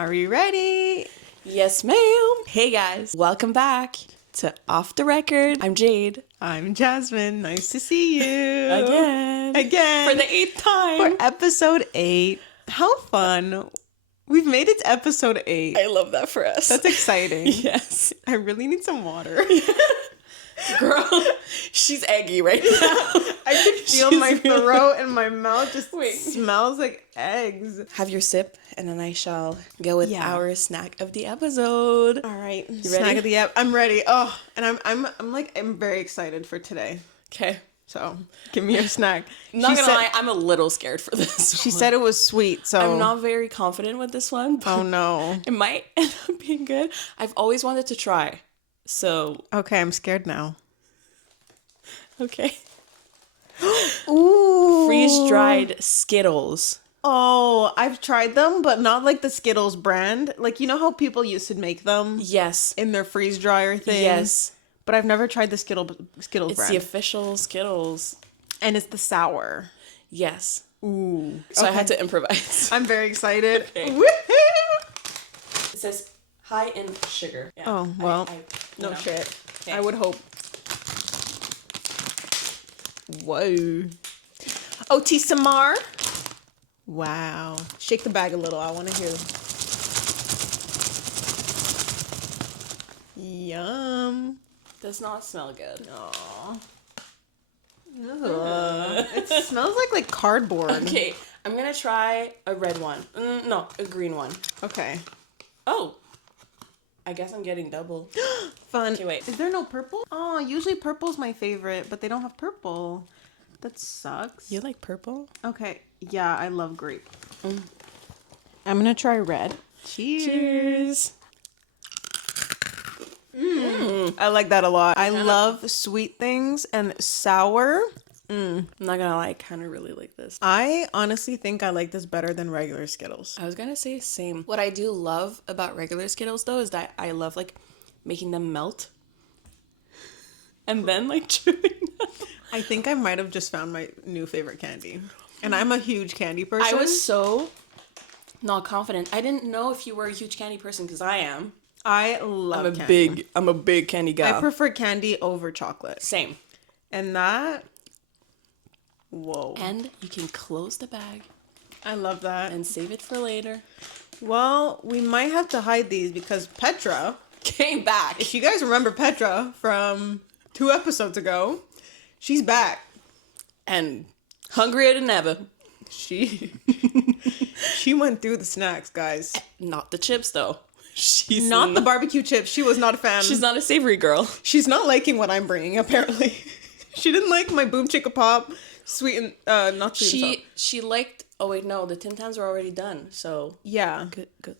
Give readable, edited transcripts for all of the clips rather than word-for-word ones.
Are we ready? Yes, ma'am. Hey, guys. Welcome back to Off the Record. I'm Jade. I'm Jasmine. Nice to see you. Again. For the 8th time. For episode 8. How fun. We've made it to episode 8. I love that for us. That's exciting. Yes. I really need some water. Girl, she's eggy right now. I can feel my throat and my mouth just smells like eggs. Have your sip, and then I shall go with our snack of the episode. All right, you snack ready? of the ep. I'm ready. Oh, and I'm very excited for today. Okay. So give me your snack. Not gonna lie, I'm a little scared for this. She said it was sweet, so I'm not very confident with this one. But oh no, it might end up being good. I've always wanted to try. So okay, I'm scared now. Okay. Ooh. Freeze-dried Skittles. Oh, I've tried them, but not like the Skittles brand. Like, you know how people used to make them? Yes. In their freeze dryer thing? Yes. But I've never tried the Skittles brand. It's the official Skittles. And it's the sour. Yes. Ooh. So I had to improvise. I'm very excited. Okay. Woohoo! It says high in sugar. Yeah. Oh, well, no shit. Okay. I would hope. Whoa. OT Samar. Wow. Shake the bag a little. I want to hear. Yum. Does not smell good. Aww. It smells like cardboard. Okay, I'm gonna try a red one. No, a green one. Okay. Oh. I guess I'm getting double. Fun. Okay, wait. Is there no purple? Oh, usually purple's my favorite, but they don't have purple. That sucks. You like purple? Okay. Yeah, I love grape. I'm gonna try red. Cheers. I like that a lot. I love sweet things and sour. I'm not gonna lie, I kind of really like this. I honestly think I like this better than regular Skittles. I was gonna say same. What I do love about regular Skittles though is that I love like making them melt and then like chewing them. I think I might have just found my new favorite candy. And I'm a huge candy person. I was so not confident. I didn't know if you were a huge candy person because I am. I love candy. I'm a big candy guy. I prefer candy over chocolate. Same. And that... Whoa. And you can close the bag. I love that. And save it for later. Well, we might have to hide these because Petra came back. If you guys remember Petra from 2 episodes ago, she's back. And hungrier than ever. She went through the snacks, guys. Not the chips, though. She's not the barbecue chips. She was not a fan. She's not a savory girl. She's not liking what I'm bringing, apparently. She didn't like my Boom Chicka Pop sweet and not sweet and salt. She liked. Oh wait, no, the Tim Tams were already done. So yeah, good.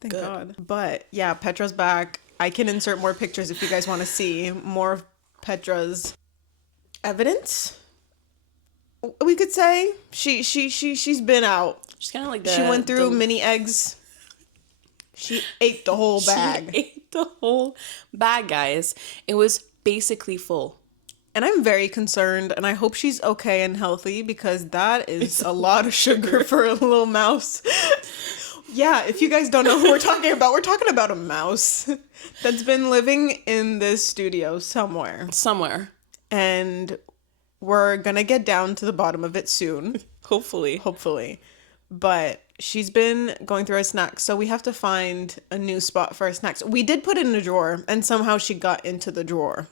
Thank God. But yeah, Petra's back. I can insert more pictures if you guys want to see more of Petra's evidence. We could say she's been out. She's kind of like she went through mini eggs. She ate the whole bag. She ate the whole bag, guys. It was basically full. And I'm very concerned, and I hope she's okay and healthy because that is a lot of sugar for a little mouse. Yeah, if you guys don't know who we're talking about a mouse that's been living in this studio somewhere. And we're gonna get down to the bottom of it soon. Hopefully. But she's been going through our snacks, so we have to find a new spot for our snacks. We did put it in a drawer, and somehow she got into the drawer.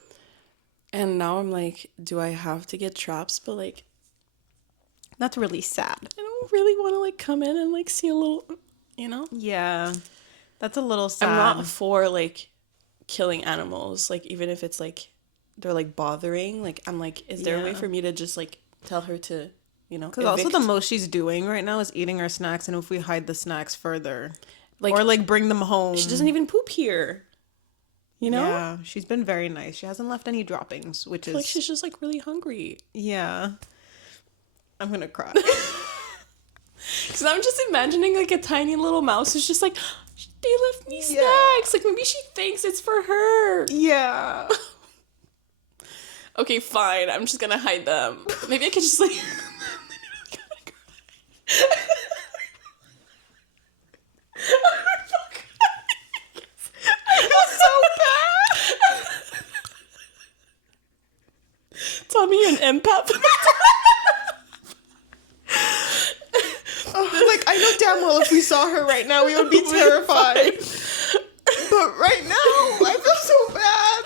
And now I'm like, do I have to get traps? But like, that's really sad. I don't really want to like come in and like see a little, you know? Yeah, that's a little sad. I'm not for like killing animals. Like even if it's like they're like bothering. Like I'm like, is there a way for me to just like tell her to, you know? Because also the most she's doing right now is eating our snacks, and if we hide the snacks further, like or like bring them home, she doesn't even poop here. You know? Yeah, she's been very nice. She hasn't left any droppings, which is... like she's just, like, really hungry. Yeah. I'm gonna cry. Because I'm just imagining, like, a tiny little mouse who's just like, they left me snacks. Like, maybe she thinks it's for her. Yeah. Okay, fine. I'm just gonna hide them. Maybe I could just, like... empath. Like, I know damn well if we saw her right now, we would be terrified. But right now, I feel so bad.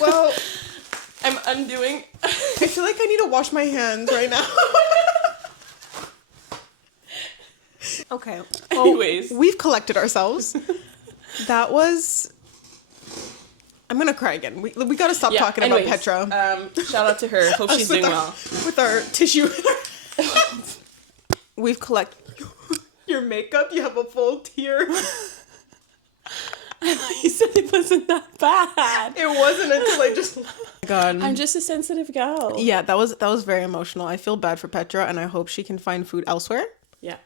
Well, I'm undoing. I feel like I need to wash my hands right now. Okay. Well, Anyways. we've collected ourselves. That was... I'm gonna cry again. We gotta stop talking about Petra. Shout out to her. Hope she's doing well. With our tissue. We've collected your makeup. You have a full tear. I thought you said it wasn't that bad. It wasn't until I just... God. I'm just a sensitive gal. Yeah, that was very emotional. I feel bad for Petra, and I hope she can find food elsewhere. Yeah.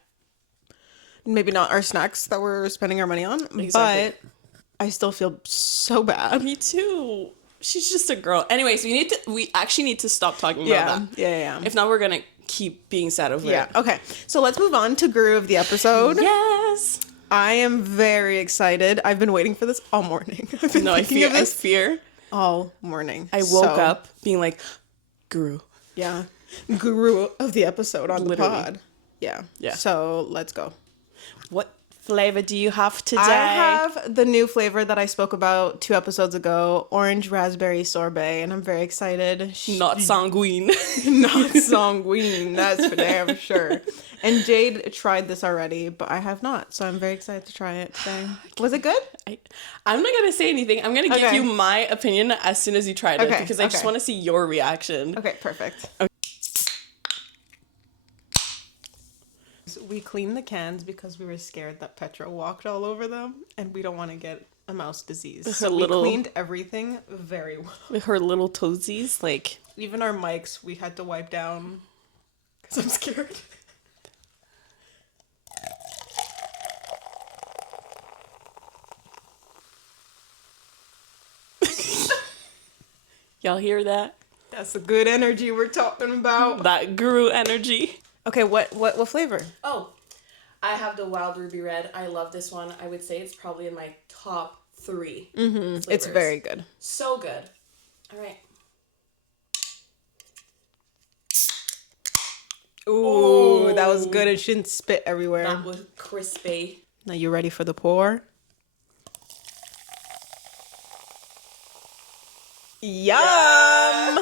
Maybe not our snacks that we're spending our money on, Exactly. but I still feel so bad. Me too. She's just a girl. Anyways, we actually need to stop talking about that. Yeah. If not, we're gonna keep being sad over it. Okay. So let's move on to Guru of the episode. Yes. I am very excited. I've been waiting for this all morning. I've been thinking of I this fear. all morning. I woke up being like, Guru. Yeah. Guru of the episode on Literally. the pod. Yeah. Yeah. So let's go. What flavor do you have today? I have the new flavor that I spoke about 2 episodes ago, orange raspberry sorbet, and I'm very excited. Not sanguine. Not sanguine, that's for damn sure. And Jade tried this already, but I have not, so I'm very excited to try it today. Was it good? I'm not gonna say anything. I'm gonna give you my opinion as soon as you tried it because I just want to see your reaction. Okay, perfect. We cleaned the cans because we were scared that Petra walked all over them, and we don't want to get a mouse disease. So we cleaned everything very well. With her little toesies, like... Even our mics, we had to wipe down because I'm scared. Y'all hear that? That's the good energy we're talking about. That Guru energy. Okay, what flavor? Oh, I have the Wild Ruby Red. I love this one. I would say it's probably in my top 3. Flavors. It's very good. So good. All right. Ooh, that was good. It shouldn't spit everywhere. That was crispy. Now you ready for the pour? Yum! Yeah.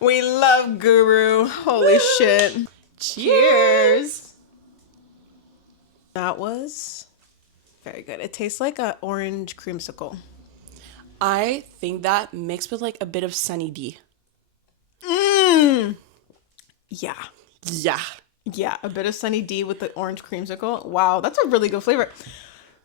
We love Guru. Holy shit. Cheers. That was very good. It tastes like an orange creamsicle. I think that mixed with like a bit of Sunny D. Yeah. Yeah. Yeah, a bit of Sunny D with the orange creamsicle. Wow, that's a really good flavor.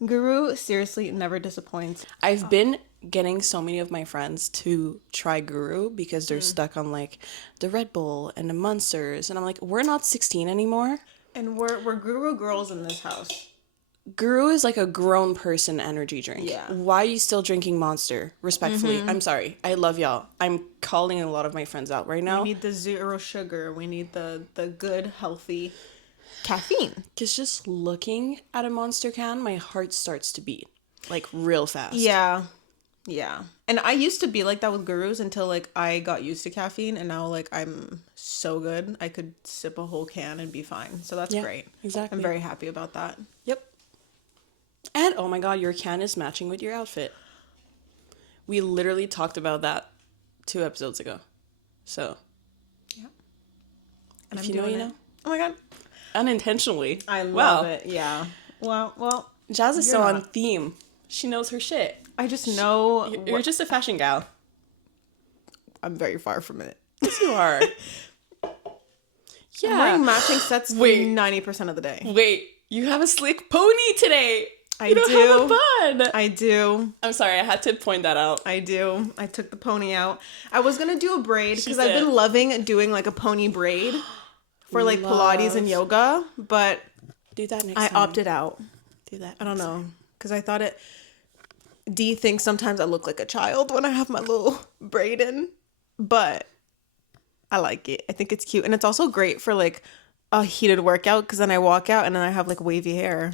Guru seriously never disappoints. I've been getting so many of my friends to try Guru because they're stuck on like the Red Bull and the Monsters, and I'm like, we're not 16 anymore. And we're Guru girls in this house. Guru is like a grown person energy drink. Yeah. Why are you still drinking Monster? Respectfully. I'm sorry. I love y'all. I'm calling a lot of my friends out right now. We need the 0 sugar. We need the good, healthy caffeine. Because just looking at a Monster can, my heart starts to beat. Like real fast. Yeah. Yeah. And I used to be like that with Gurus until like I got used to caffeine, and now like I'm so good. I could sip a whole can and be fine. So that's great. Exactly. I'm very happy about that. Yep. And oh my god, your can is matching with your outfit. We literally talked about that 2 episodes ago. So. Yeah. And if I'm you know, doing you know. Oh my god. Unintentionally. I love it. Yeah. Well. Jazz is so on theme. She knows her shit. I just know. You're just a fashion gal. I'm very far from it. Yes, you are. Yeah. I'm wearing matching sets 90% of the day. Wait, you have a slick pony today. I you don't do. have a bun. I do. I'm sorry, I had to point that out. I do. I took the pony out. I was going to do a braid because I've been loving doing like a pony braid for like Pilates and yoga, but do that next time. I opted out. Do that. I don't know. Because I thought Dee thinks sometimes I look like a child when I have my little braid in, but I like it. I think it's cute. And it's also great for like a heated workout because then I walk out and then I have like wavy hair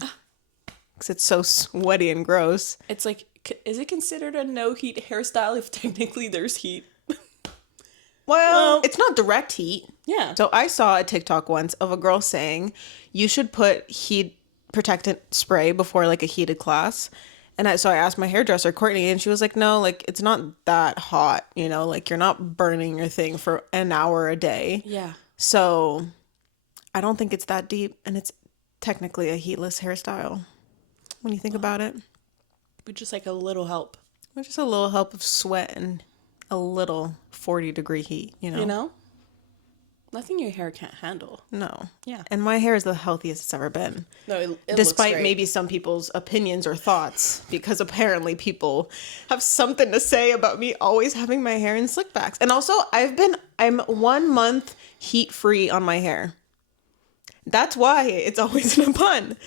because it's so sweaty and gross. It's like Is it considered a no heat hairstyle if technically there's heat? Well, it's not direct heat. Yeah. So I saw a TikTok once of a girl saying you should put heat protectant spray before like a heated class. And so I asked my hairdresser, Courtney, and she was like, no, like it's not that hot, you know, like you're not burning your thing for an hour a day. Yeah. So I don't think it's that deep. And it's technically a heatless hairstyle when you think about it. But just like a little help. With just a little help of sweat and a little 40-degree heat, you know? You know? Nothing your hair can't handle. No. Yeah. And my hair is the healthiest it's ever been. No, it Despite looks great. maybe some people's opinions or thoughts, because apparently people have something to say about me always having my hair in slick backs. And also, I'm 1 month heat free on my hair. That's why it's always in a bun.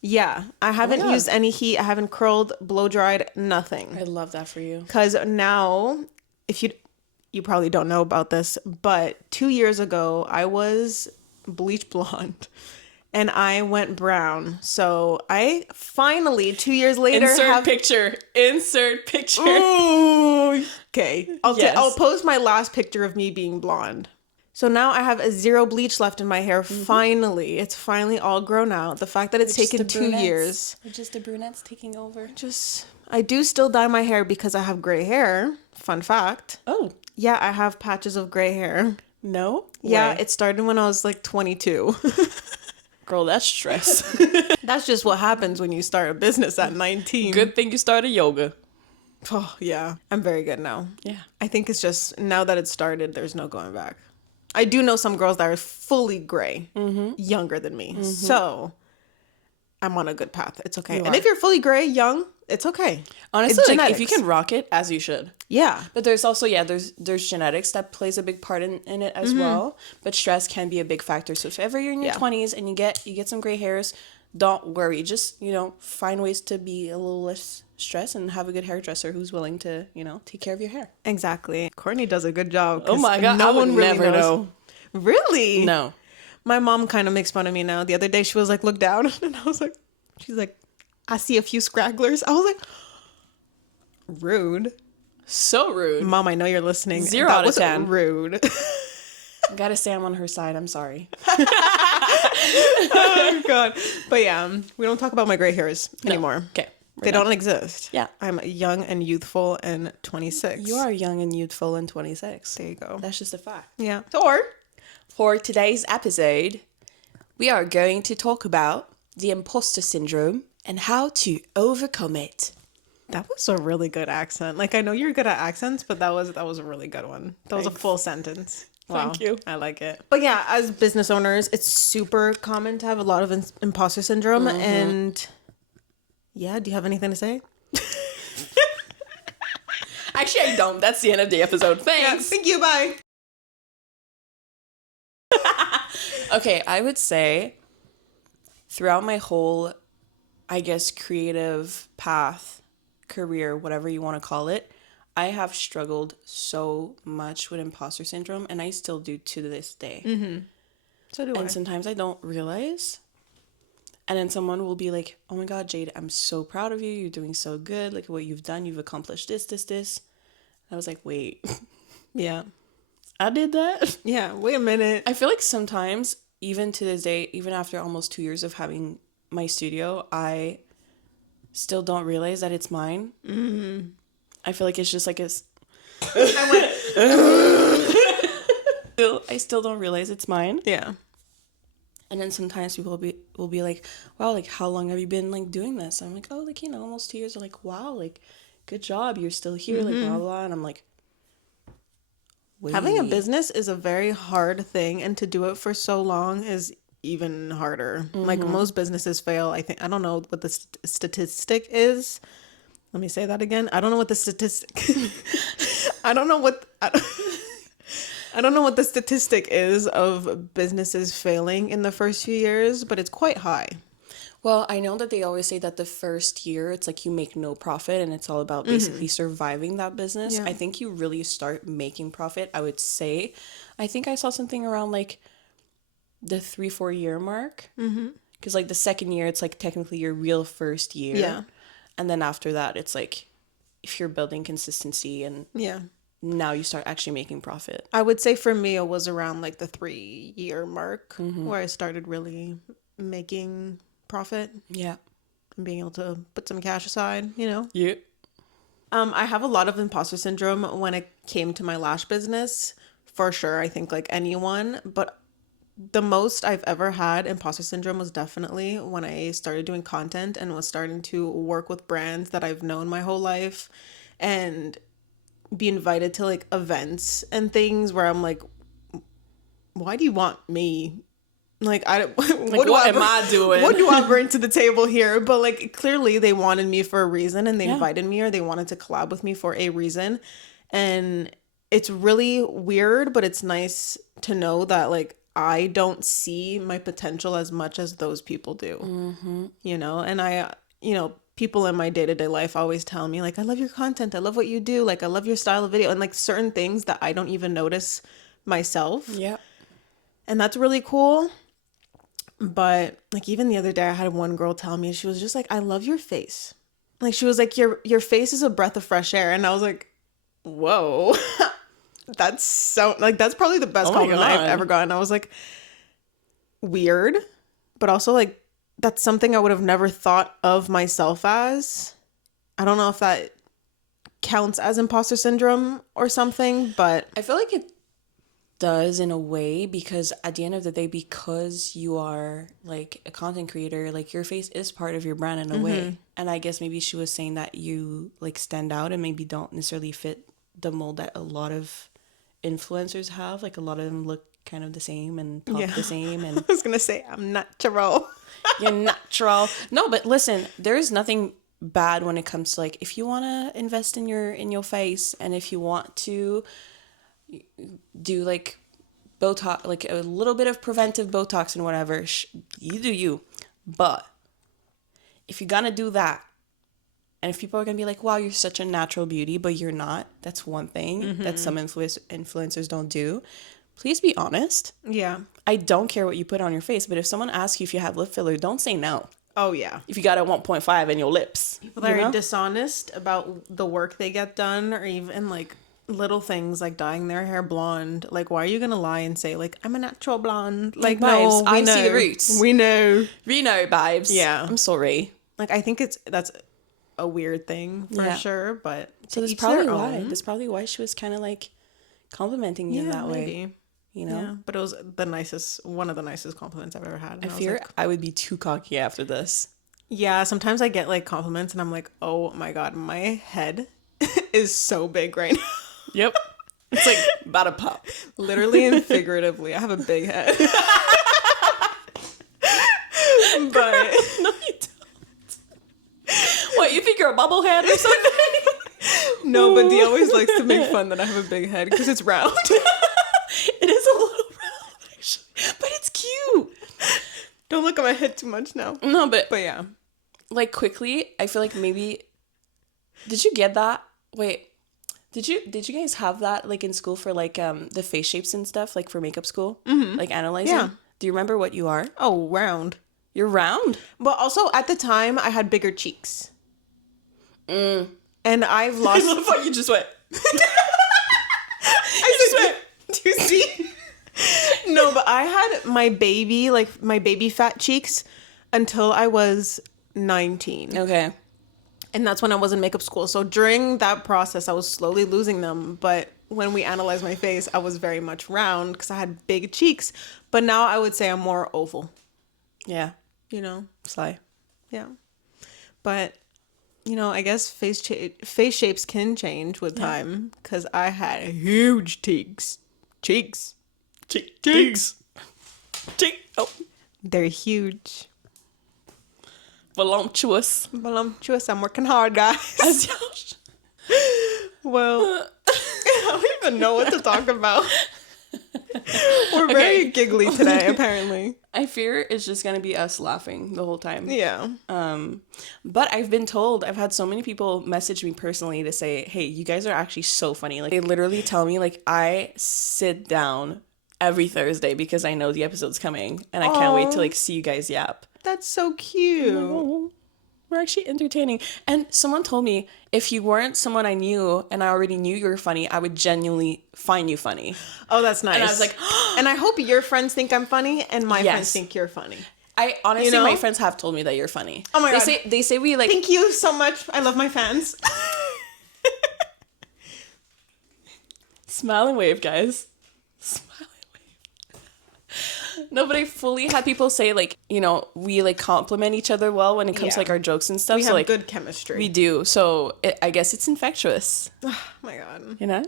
Yeah, I haven't used any heat. I haven't curled, blow dried, nothing. I love that for you. Because now, if you probably don't know about this, but 2 years ago, I was bleach blonde and I went brown. So I finally, 2 years later, Insert picture. Ooh, okay. Yes. I'll post my last picture of me being blonde. So now I have a 0 bleach left in my hair. Finally, it's finally all grown out. The fact that it's taken 2 years. It's just the brunettes taking over. I do still dye my hair because I have gray hair. Fun fact. Oh. Yeah, I have patches of gray hair. No? Yeah, way. it started when I was like 22. Girl, that's stress. That's just what happens when you start a business at 19. Good thing you started yoga. Oh, yeah. I'm very good now. Yeah. I think it's just now that it's started, there's no going back. I do know some girls that are fully gray, younger than me. So I'm on a good path. It's okay. And if you're fully gray, young, it's okay. Honestly, It's like, if you genetics. can rock it, as you should. Yeah. But there's also, there's genetics that plays a big part in it as well. But stress can be a big factor. So if ever you're in your 20s and you get some gray hairs, don't worry. Just, find ways to be a little less stressed and have a good hairdresser who's willing to, take care of your hair. Exactly. Courtney does a good job. Oh my God. No I would one really never knows. know. Really? No. My mom kind of makes fun of me now. The other day she was like, look down. And I was like, she's like, I see a few scragglers. I was like, rude. So rude. Mom, I know you're listening. 0 that out of was 10. Rude. Gotta say I'm on her side. I'm sorry. Oh, God. But yeah, we don't talk about my gray hairs anymore. Okay. They don't exist. Yeah. I'm young and youthful and 26. You are young and youthful and 26. There you go. That's just a fact. Yeah. Or For today's episode, we are going to talk about the imposter syndrome and how to overcome it. that was a really good accent. Like, I know you're good at accents, but that was a really good one. That was a full sentence. Wow. Thank you. I like it. But yeah, as business owners, it's super common to have a lot of imposter syndrome. And yeah, do you have anything to say? Actually, I don't. That's the end of the episode. Thanks. Thank you. Bye. Okay, I would say throughout my whole, I guess, creative path, career, whatever you want to call it, I have struggled so much with imposter syndrome, and I still do to this day. So do I. And sometimes I don't realize. And then someone will be like, oh my God, Jade, I'm so proud of you. You're doing so good. Look at what you've done. You've accomplished this. And I was like, wait, Yeah. I did that? Yeah. Wait a minute. I feel like sometimes, even to this day, even after almost 2 years of having my studio, I still don't realize that it's mine. I feel like it's just like I still don't realize it's mine. Yeah. And then sometimes people will be like, wow, like, how long have you been, like, doing this? I'm like, oh, like, almost 2 years. They're like, wow, like, good job. You're still here, like, blah, blah. And I'm like, wait. Having a business is a very hard thing, and to do it for so long is even harder. Like, most businesses fail. I don't know what the statistic is. Let me say that again. I don't know what the statistic I don't know what the statistic is of businesses failing in the first few years, but it's quite high. Well, I know that they always say that the first year, it's like you make no profit and it's all about basically surviving that business. Yeah. I think you really start making profit, I would say. I think I saw something around like the 3-4 year mark. Because like the second year, it's like technically your real first year. Yeah. And then after that, it's like if you're building consistency and Yeah. now you start actually making profit. I would say for me, it was around like the 3-year mark where I started really making profit Yeah. and being able to put some cash aside, you know? Yeah. I have a lot of imposter syndrome when it came to my lash business, for sure. I think like anyone, but the most I've ever had imposter syndrome was definitely when I started doing content and was starting to work with brands that I've known my whole life and be invited to like events and things where I'm like, why do you want me? Like, what am I doing? What do I bring to the table here? But like, clearly they wanted me for a reason and they Yeah. invited me or they wanted to collab with me for a reason. And it's really weird, but it's nice to know that like I don't see my potential as much as those people do, you know? And people in my day-to-day life always tell me like, I love your content. I love what you do. Like, I love your style of video and like certain things that I don't even notice myself. Yeah. And that's really cool. But like even the other day I had one girl tell me, she was just like, I love your face. Like she was like, your face is a breath of fresh air. And I was like, whoa. That's so like that's probably the best compliment I've ever gotten. I was like, weird, but also like that's something I would have never thought of myself as. I don't know if that counts as imposter syndrome or something, but I feel like it does in a way, because at the end of the day, because you are like a content creator, like your face is part of your brand in a way. And I guess maybe she was saying that you like stand out and maybe don't necessarily fit the mold that a lot of influencers have. Like a lot of them look kind of the same and talk the same. And I was gonna say I'm natural. You're natural. No, but listen, there's nothing bad when it comes to like, if you want to invest in your face, and if you want to do like Botox, like a little bit of preventive Botox and whatever, you do you. But if you're gonna do that, and if people are gonna be like, wow, you're such a natural beauty, but you're not, that's one thing that some influencers don't do. Please be honest. Yeah. I don't care what you put on your face, but if someone asks you if you have lip filler, don't say no. Oh yeah. If you got a 1.5 in your lips. People that are dishonest about the work they get done, or even like little things like dyeing their hair blonde. Like, why are you gonna lie and say like I'm a natural blonde? Like, babes, no, I see the roots. We know. We know, babes. Yeah. I'm sorry. Like, I think that's a weird thing for sure, but so that's probably why. That's probably why she was kind of like complimenting you in that way. You know? Yeah, but it was one of the nicest compliments I've ever had. I fear I would be too cocky after this. Yeah, sometimes I get like compliments and I'm like, oh my God, my head is so big right now. Yep. It's like about to pop. Literally and figuratively. I have a big head. But no, you don't. What, you think you're a bubblehead or something? No, but Dee always likes to make fun that I have a big head because it's round. It is a little round, actually. But it's cute. Don't look at my head too much now. No, but yeah. Like, quickly, I feel like maybe... Did you get that? Wait. Did you guys have that, like, in school for, like, the face shapes and stuff, like, for makeup school? Mm-hmm. Like, analyzing? Yeah. Do you remember what you are? Oh, round. You're round? But also, at the time, I had bigger cheeks. And I've lost... I love how you just went... I just went... Do you see? No, but I had my baby fat cheeks until I was 19. Okay. And that's when I was in makeup school. So during that process, I was slowly losing them. But when we analyzed my face, I was very much round because I had big cheeks. But now I would say I'm more oval. Yeah. You know? Sly. Yeah. But, you know, I guess face shapes can change with time because I had huge cheeks. Cheeks. Oh. They're huge. Voluptuous. I'm working hard, guys. Well, I don't even know what to talk about. We're very giggly today, apparently. I fear it's just gonna be us laughing the whole time. Yeah. But I've been told, I've had so many people message me personally to say, hey, you guys are actually so funny. Like, they literally tell me, like, I sit down every Thursday because I know the episode's coming and I can't wait to, like, see you guys yap. That's so cute. we're actually entertaining. And someone told me if you weren't someone I knew and I already knew you were funny, I would genuinely find you funny. Oh, that's nice. And I was like, and I hope your friends think I'm funny and my Yes. friends think you're funny. I honestly, You know? my friends have told me that you're funny. Oh my God. They say we like. Thank you so much. I love my fans. Smile and wave, guys. Smile and wave. No, but I fully had people say, like, you know, we, like, compliment each other well when it comes to, like, our jokes and stuff. We so, have like, good chemistry. we do. So, I guess it's infectious. Oh my God. You know?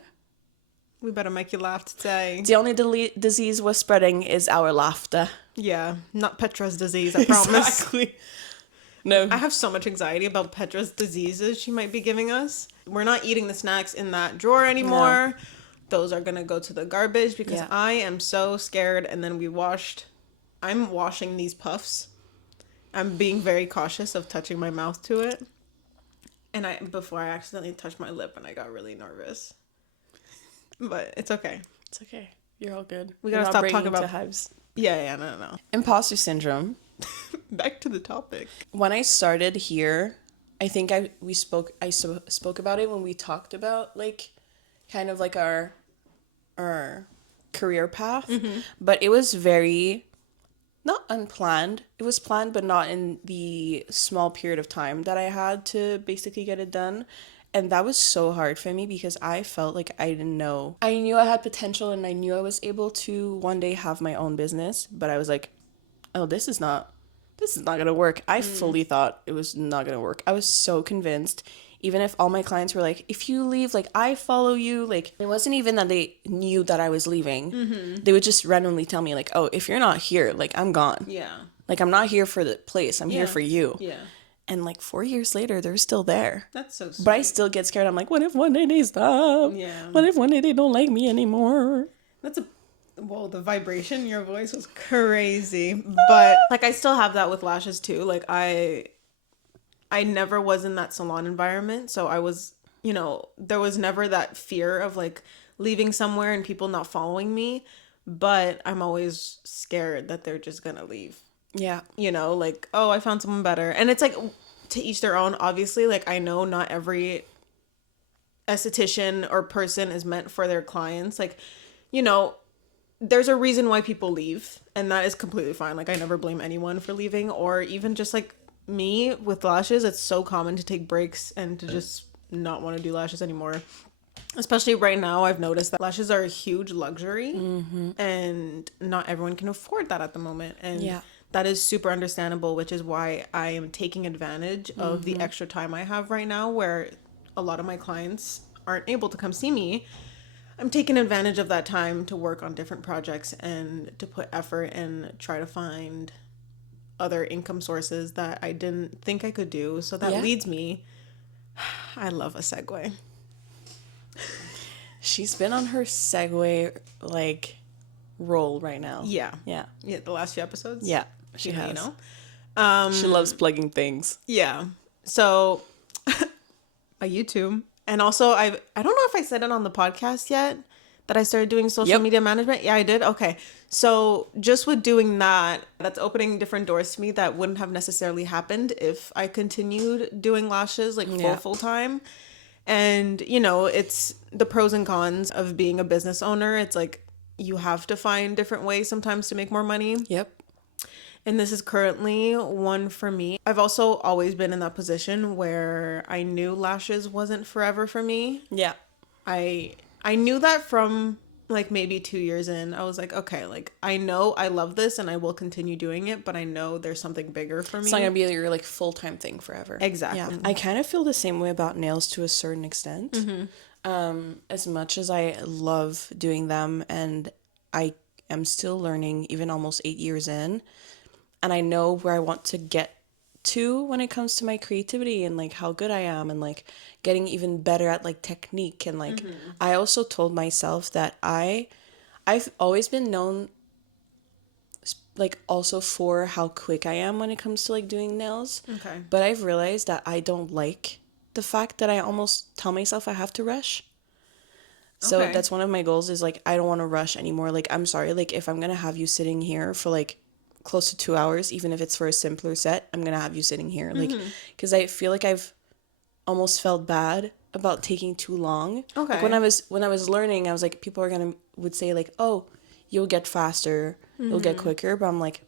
We better make you laugh today. The only disease we're spreading is our laughter. Yeah. Not Petra's disease, I promise. Exactly. No. I have so much anxiety about Petra's diseases she might be giving us. We're not eating the snacks in that drawer anymore. No. Those are going to go to the garbage because I am so scared. And then I'm washing these puffs. I'm being very cautious of touching my mouth to it. And before I accidentally touched my lip and I got really nervous. But it's okay. It's okay. You're all good. We got to stop talking about hives. Yeah, no. Imposter syndrome. Back to the topic. When I started here, I think I spoke about it when we talked about, like, kind of like our career path. Mm-hmm. But it was very not unplanned. It was planned, but not in the small period of time that I had to basically get it done. And that was so hard for me because I felt like I didn't know. I knew I had potential and I knew I was able to one day have my own business, but I was like, oh, this is not gonna work. I fully thought it was not gonna work. I was so convinced, even if all my clients were like, if you leave, like, I follow you. Like, it wasn't even that they knew that I was leaving. Mm-hmm. They would just randomly tell me, like, oh, if you're not here, like, I'm gone. Yeah. Like, I'm not here for the place. I'm here for you. Yeah. And, like, 4 years later, they're still there. That's so sweet. But I still get scared. I'm like, what if one day they stop? Yeah. What if one day they don't like me anymore? Whoa, the vibration in your voice was crazy. But, like, I still have that with lashes, too. Like, I never was in that salon environment. So I was, you know, there was never that fear of, like, leaving somewhere and people not following me. But I'm always scared that they're just gonna leave. Yeah. You know, like, oh, I found someone better. And it's like, to each their own, obviously. Like, I know not every esthetician or person is meant for their clients. Like, you know, there's a reason why people leave. And that is completely fine. Like, I never blame anyone for leaving. Or even just, like, me with lashes, it's so common to take breaks and to just not want to do lashes anymore. Especially right now, I've noticed that lashes are a huge luxury. Mm-hmm. And not everyone can afford that at the moment. And that is super understandable, which is why I am taking advantage of the extra time I have right now, where a lot of my clients aren't able to come see me. I'm taking advantage of that time to work on different projects and to put effort and try to find other income sources that I didn't think I could do. So that leads me, I love a segue. She's been on her segue, like, roll right now. Yeah. Yeah. Yeah, the last few episodes? Yeah, she has. You know? She loves plugging things. Yeah. So, a YouTube. And also, I don't know if I said it on the podcast yet, that I started doing social media management. Yeah, I did. Okay. So just with doing that, that's opening different doors to me that wouldn't have necessarily happened if I continued doing lashes like full time. And, you know, it's the pros and cons of being a business owner. It's like you have to find different ways sometimes to make more money. Yep. And this is currently one for me. I've also always been in that position where I knew lashes wasn't forever for me. Yeah. I knew that from like maybe 2 years in. I was like, okay, like I know I love this and I will continue doing it, but I know there's something bigger for me. It's not gonna be your like full-time thing forever. Exactly. Yeah. I kind of feel the same way about nails to a certain extent. Mm-hmm. As much as I love doing them and I am still learning even almost 8 years in, and I know where I want to get to when it comes to my creativity and like how good I am and like getting even better at like technique and like I also told myself that I've always been known like also for how quick I am when it comes to like doing nails. Okay. But I've realized that I don't like the fact that I almost tell myself I have to rush. So that's one of my goals is like I don't want to rush anymore. Like I'm sorry, like if I'm gonna have you sitting here for like close to 2 hours, even if it's for a simpler set, I'm gonna have you sitting here, like, because I feel like I've almost felt bad about taking too long. Okay. Like when I was learning, I was like, people would say like, oh, you'll get faster, you'll get quicker, but I'm like,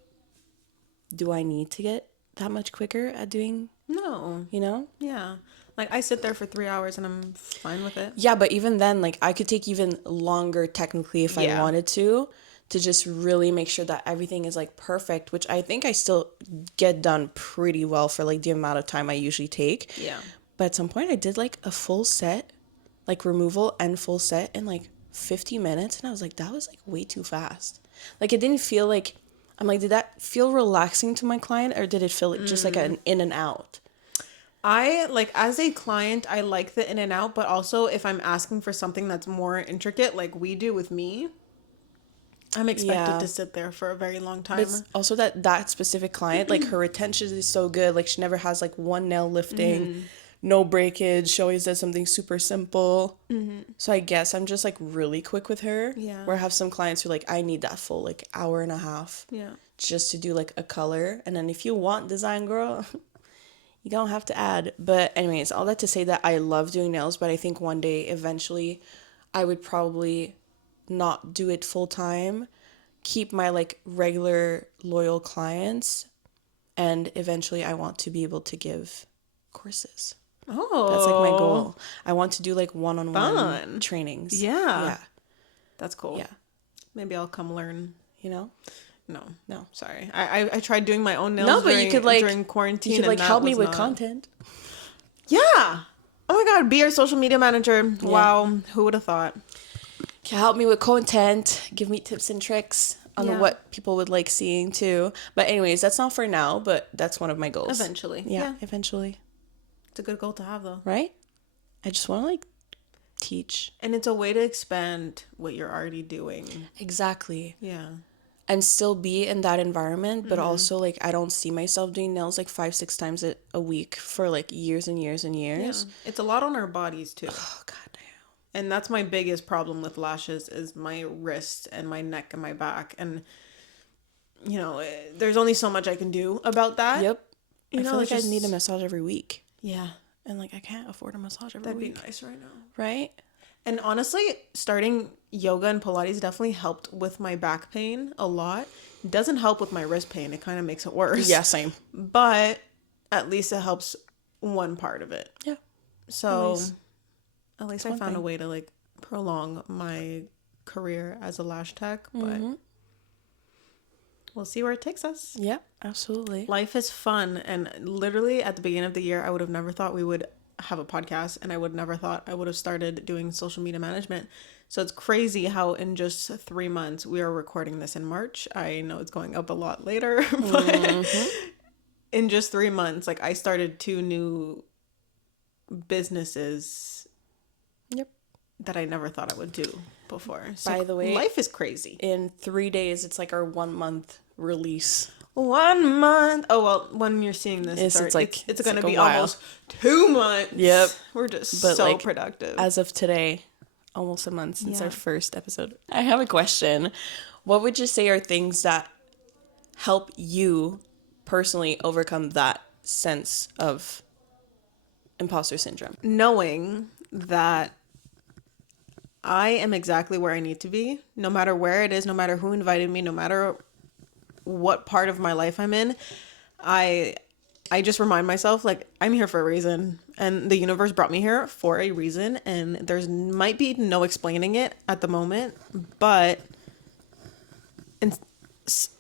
do I need to get that much quicker at doing? No. You know? Yeah. Like I sit there for 3 hours and I'm fine with it. Yeah, but even then, like I could take even longer technically if I wanted to just really make sure that everything is like perfect, which I think I still get done pretty well for like the amount of time I usually take. Yeah. But at some point I did like a full set, like removal and full set in like 50 minutes. And I was like, that was like way too fast. Like it didn't feel like, I'm like, did that feel relaxing to my client or did it feel like just like an in and out? I like as a client, I like the in and out, but also if I'm asking for something that's more intricate, like we do with me, I'm expected to sit there for a very long time. But it's also that specific client, like her retention is so good. Like she never has like one nail lifting, no breakage. She always does something super simple. So I guess I'm just like really quick with her. Yeah. Where I have some clients who like, I need that full like hour and a half. Yeah. Just to do like a color. And then if you want design, girl, you don't have to add. But anyways, all that to say that I love doing nails, but I think one day eventually I would probably not do it full time, keep my like regular loyal clients, and eventually I want to be able to give courses. Oh. That's like my goal. I want to do like one-on-one Fun. trainings. Yeah. Yeah. That's cool. Yeah. Maybe I'll come learn. You know? No, sorry. I tried doing my own nails. No, but you could like during quarantine. You could like and help me with not... content. Yeah. Oh my god, be our social media manager. Yeah. Wow, who would have thought? Can help me with content, give me tips and tricks on what people would like seeing too. But anyways, that's not for now, but that's one of my goals. Eventually. Yeah, eventually. It's a good goal to have though. Right? I just want to like teach. And it's a way to expand what you're already doing. Exactly. Yeah. And still be in that environment, but also like I don't see myself doing nails like 5-6 times a week for like years and years and years. Yeah. It's a lot on our bodies too. Oh god damn. And that's my biggest problem with lashes is my wrist and my neck and my back. And you know, there's only so much I can do about that. Yep. You know, I feel like I need a massage every week. Yeah. And like I can't afford a massage every That'd week. be nice right now. Right? And honestly, starting yoga and Pilates definitely helped with my back pain a lot. It doesn't help with my wrist pain. It kind of makes it worse. Yeah, same. But at least it helps one part of it. Yeah. So at least I found a way to like prolong my career as a lash tech. But we'll see where it takes us. Yeah, absolutely. Life is fun. And literally at the beginning of the year, I would have never thought we would have a podcast, and I would never thought I would have started doing social media management. So it's crazy how in just 3 months, we are recording this in March. I know it's going up a lot later, but in just 3 months, like I started 2 new businesses. Yep. That I never thought I would do before. So by the way, life is crazy. In 3 days, it's like our 1 month release. 1 month. Oh well, when you're seeing this, it's going to be almost 2 months. Yep. We're just so like, productive. As of today, almost a month since our first episode. I have a question. What would you say are things that help you personally overcome that sense of imposter syndrome? Knowing that I am exactly where I need to be, no matter where it is, no matter who invited me, no matter what part of my life I'm in, I just remind myself, like, I'm here for a reason, and the universe brought me here for a reason, and there's might be no explaining it at the moment, but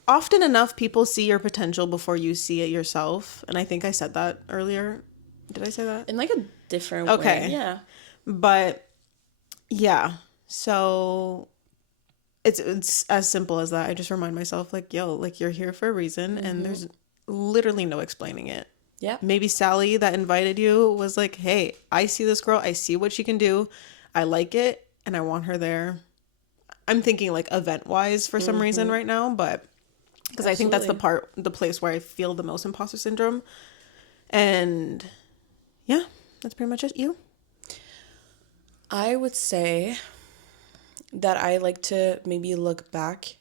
often enough people see your potential before you see it yourself, and I think I said that earlier. Did I say that? In like a different way. Yeah. But yeah, so it's as simple as that. I just remind myself, like, yo, like, you're here for a reason, and there's literally no explaining it. Yeah. Maybe Sally that invited you was like, hey, I see this girl, I see what she can do, I like it, and I want her there. I'm thinking like event wise for some reason right now, but because I think that's the place where I feel the most imposter syndrome. And yeah, that's pretty much it. You? I would say that I like to maybe look back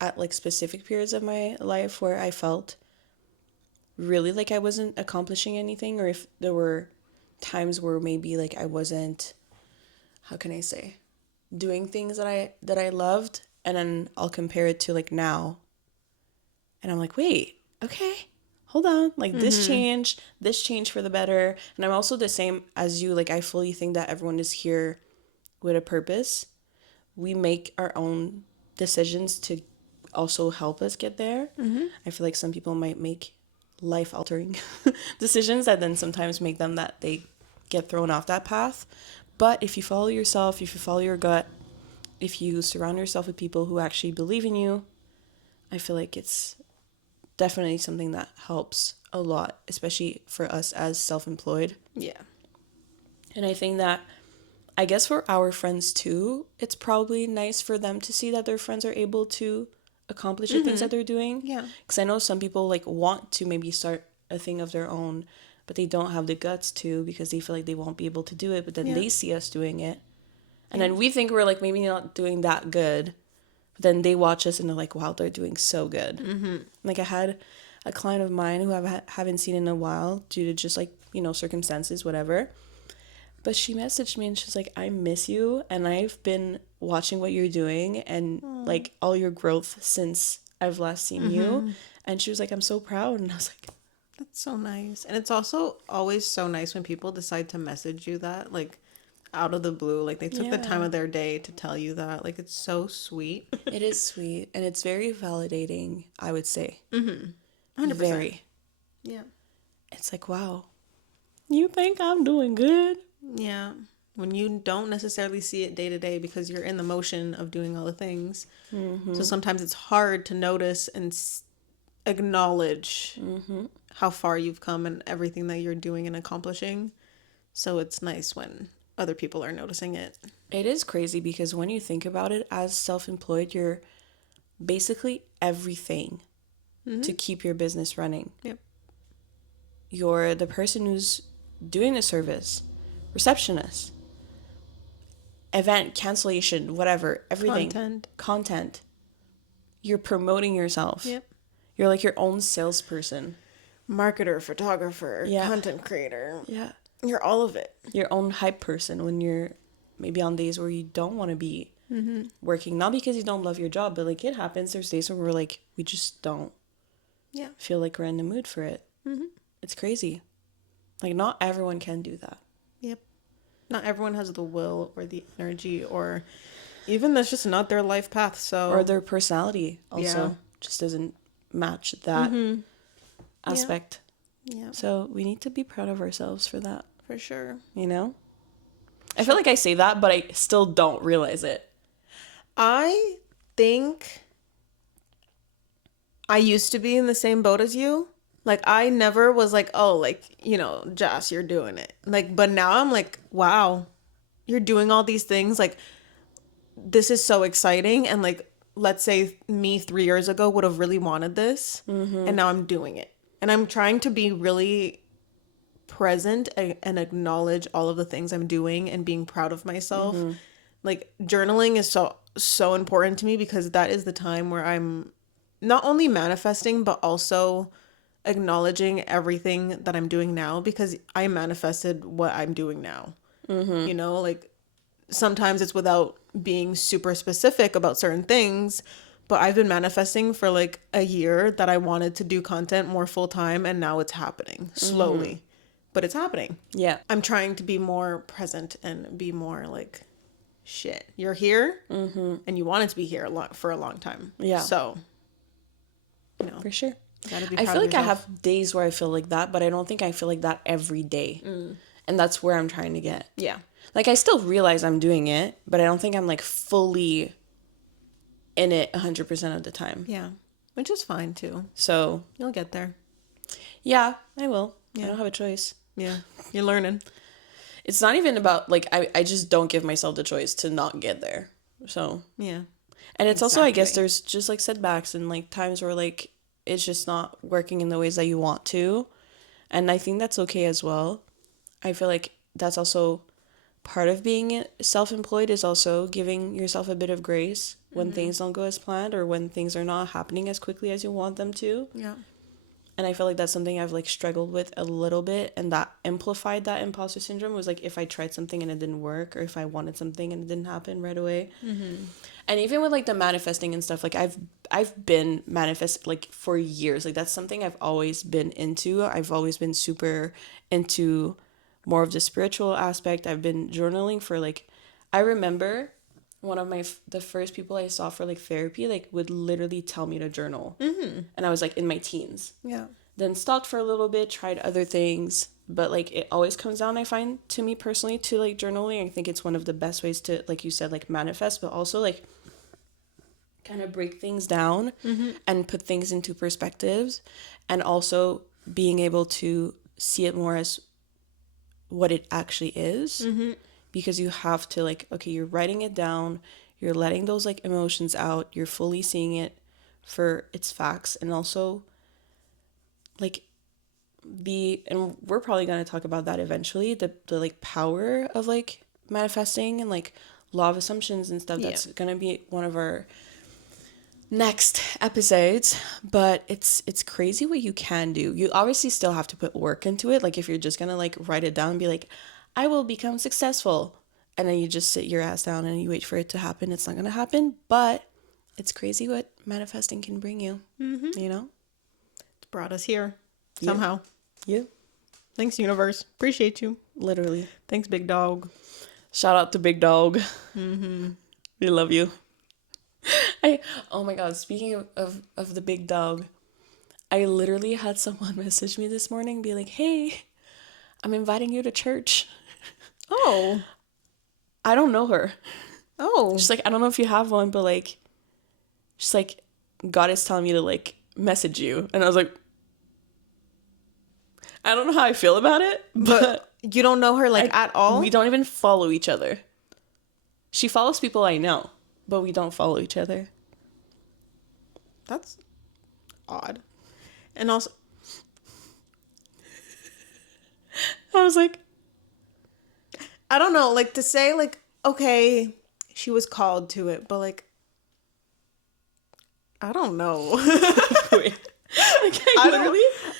at like specific periods of my life where I felt really like I wasn't accomplishing anything, or if there were times where maybe like I wasn't, how can I say, doing things that I loved, and then I'll compare it to like now, and I'm like, wait, okay, hold on, like this changed for the better. And I'm also the same as you, like I fully think that everyone is here with a purpose. We make our own decisions to also help us get there. I feel like some people might make life altering decisions that then sometimes make them that they get thrown off that path. But if you follow yourself, if you follow your gut, if you surround yourself with people who actually believe in you, I feel like it's definitely something that helps a lot, especially for us as self-employed. Yeah. And I think that, I guess for our friends too, it's probably nice for them to see that their friends are able to accomplish the things that they're doing. Yeah. Because I know some people like want to maybe start a thing of their own, but they don't have the guts to because they feel like they won't be able to do it. But then they see us doing it. And then we think we're like maybe not doing that good. But then they watch us and they're like, wow, they're doing so good. Like I had a client of mine who I haven't seen in a while due to just like, you know, circumstances, whatever. But she messaged me and she's like, I miss you. And I've been watching what you're doing and like all your growth since I've last seen you. And she was like, I'm so proud. And I was like, That's so nice. And it's also always so nice when people decide to message you that, like, out of the blue. Like, they took the time of their day to tell you that. Like, it's so sweet. it is sweet. And it's very validating, I would say. 100%. Very. Yeah. It's like, wow, you think I'm doing good? Yeah. When you don't necessarily see it day to day because you're in the motion of doing all the things. So sometimes it's hard to notice and acknowledge how far you've come and everything that you're doing and accomplishing. So it's nice when other people are noticing it. It is crazy because when you think about it, as self-employed, you're basically everything to keep your business running. Yep. You're the person who's doing the service, receptionist, event cancellation, whatever, everything. Content. You're promoting yourself. Yep. You're like your own salesperson. Marketer, photographer, content creator. Yeah. You're all of it. Your own hype person when you're maybe on days where you don't want to be working. Not because you don't love your job, but like it happens. There's days where we're like, we just don't feel like we're in the mood for it. It's crazy. Like not everyone can do that. Yep. Not everyone has the will or the energy, or even that's just not their life path. So or their personality also just doesn't match that aspect. Yeah. So we need to be proud of ourselves for that. For sure. You know? I feel like I say that, but I still don't realize it. I think I used to be in the same boat as you. Like, I never was like, oh, like, you know, Joss, you're doing it. Like, but now I'm like, wow, you're doing all these things. Like, this is so exciting. And like, let's say me 3 years ago would have really wanted this. And now I'm doing it. And I'm trying to be really present and acknowledge all of the things I'm doing and being proud of myself. Like, journaling is so important to me because that is the time where I'm not only manifesting, but also acknowledging everything that I'm doing now, because I manifested what I'm doing now. You know, like sometimes it's without being super specific about certain things, but I've been manifesting for like a year that I wanted to do content more full time, and now it's happening slowly, but it's happening. Yeah. I'm trying to be more present and be more like, shit, you're here and you wanted to be here for a long time. Yeah. So, you know, For sure. gotta be I proud feel of like I yourself. have days where I feel like that, but I don't think I feel like that every day. And that's where I'm trying to get. Yeah. Like, I still realize I'm doing it, but I don't think I'm like fully in it 100% of the time. Yeah. Which is fine too. So, You'll get there. yeah, I will. I Yeah. don't have a choice. Yeah. You're learning. It's not even about, like, I just don't give myself the choice to not get there. So, Yeah. and it's also, I guess, Exactly. there's just, like, setbacks and, like, times where, like, it's just not working in the ways that you want to. And I think that's okay as well. I feel like that's also part of being self-employed is also giving yourself a bit of grace when things don't go as planned or when things are not happening as quickly as you want them to. Yeah. And I feel like that's something I've like struggled with a little bit, and that amplified that imposter syndrome was like if I tried something and it didn't work, or if I wanted something and it didn't happen right away. And even with like the manifesting and stuff, like I've been manifest like for years. Like that's something I've always been into. I've always been super into more of the spiritual aspect. I've been journaling for like, I remember one of the first people I saw for like therapy like would literally tell me to journal, and I was like in my teens. Yeah. Then stopped for a little bit, tried other things, but like it always comes down, I find, to me personally, to like journaling. I think it's one of the best ways to, like you said, like manifest, but also like kind of break things down and put things into perspectives, and also being able to see it more as what it actually is. Because you have to like, okay, you're writing it down, you're letting those like emotions out, you're fully seeing it for its facts, and also like and we're probably going to talk about that eventually, the like power of like manifesting and like law of assumptions and stuff. That's going to be one of our next episodes. But it's crazy what you can do. You obviously still have to put work into it. Like if you're just going to like write it down and be like, I will become successful, and then you just sit your ass down and you wait for it to happen, it's not going to happen. But it's crazy what manifesting can bring you. You know, It's brought us here somehow. Yeah. Thanks, universe. Appreciate you. Literally. Thanks, big dog. Shout out to Big Dog. We love you. Oh my God, speaking of the big dog, I literally had someone message me this morning, be like, hey, I'm inviting you to church. Oh. I don't know her. Oh. She's like, I don't know if you have one, but like, she's like, God is telling me to like message you. And I was like, I don't know how I feel about it, but you don't know her like at all? We don't even follow each other. She follows people I know, but we don't follow each other. That's odd. And also, I was like, I don't know, like to say like, okay, she was called to it, but like, I don't know. wait. Like,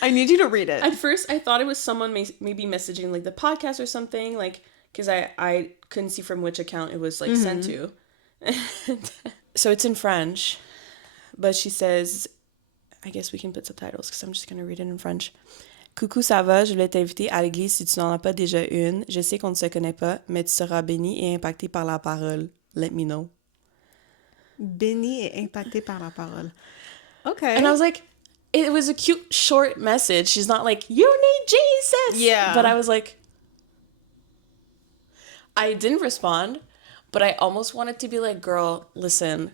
I need you to read it. At first, I thought it was someone maybe messaging like the podcast or something, like, because I couldn't see from which account it was like sent to. So it's in French, but she says, I guess we can put subtitles because I'm just going to read it in French. Coucou, ça va? Je voulais t'inviter à l'église si tu n'en as pas déjà une. Je sais qu'on ne se connaît pas, mais tu seras béni et impacté par la parole. Let me know. Béni et impacté par la parole. Okay. And I was like, it was a cute short message. She's not like, you need Jesus. Yeah. But I was like, I didn't respond, but I almost wanted to be like, girl, listen,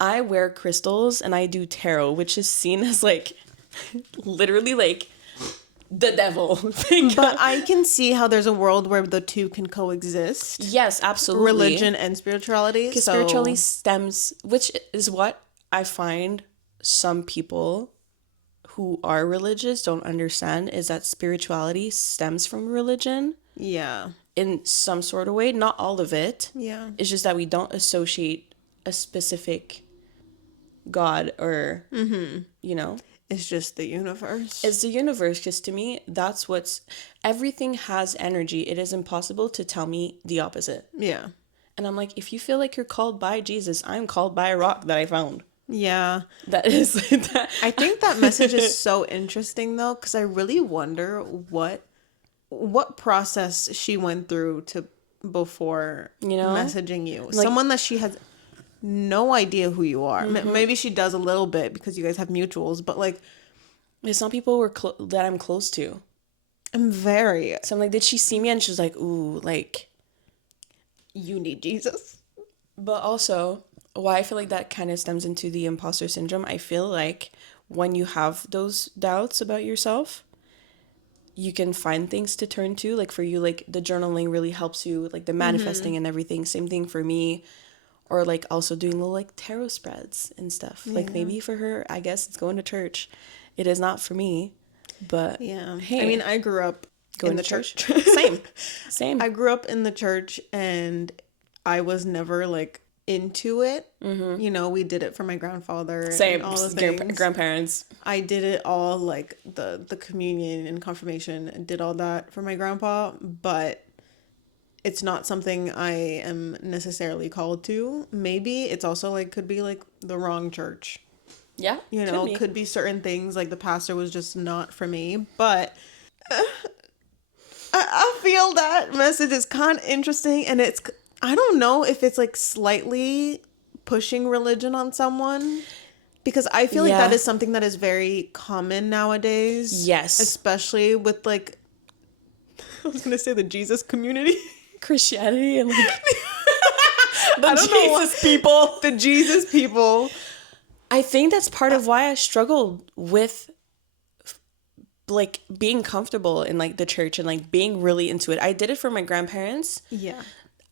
I wear crystals and I do tarot, which is seen as like literally like the devil. But I can see how there's a world where the two can coexist. Yes, absolutely. Religion and spirituality. Because spirituality stems, which is what I find some people who are religious don't understand, is that spirituality stems from religion. Yeah. In some sort of way. Not all of it. Yeah. It's just that we don't associate a specific God or, you know. It's just the universe. It's the universe, because to me, that's everything has energy. It is impossible to tell me the opposite. Yeah. And I'm like, if you feel like you're called by Jesus, I'm called by a rock that I found. Yeah. That is that. I think that message is so interesting though, because I really wonder what process she went through before messaging you. Like, someone that she has no idea who you are. Maybe she does a little bit because you guys have mutuals, but like, it's not people that I'm close to. I'm very. So I'm like, did she see me? And she was like, ooh, like, you need Jesus. But also, why I feel like that kind of stems into the imposter syndrome. I feel like when you have those doubts about yourself, you can find things to turn to. Like for you, like the journaling really helps you, like the manifesting and everything. Same thing for me. Or like also doing little like tarot spreads and stuff. Yeah. Like maybe for her, I guess it's going to church. It is not for me. But yeah. hey. I mean, I grew up Going in the to church? church. Same. I grew up in the church and I was never like into it. You know, we did it for my grandfather. Same. And all the things. Grandparents. I did it all, like the communion and confirmation, and did all that for my grandpa, but it's not something I am necessarily called to. Maybe it's also like could be like the wrong church. Yeah. You know, could be certain things like the pastor was just not for me, but I feel that message is kind of interesting, and it's, I don't know if it's like slightly pushing religion on someone, because I feel like that is something that is very common nowadays. Yes. Especially with like, I was going to say the Jesus community. Christianity and like The Jesus people. I think that's part of why I struggled with like being comfortable in like the church and like being really into it. I did it for my grandparents. Yeah.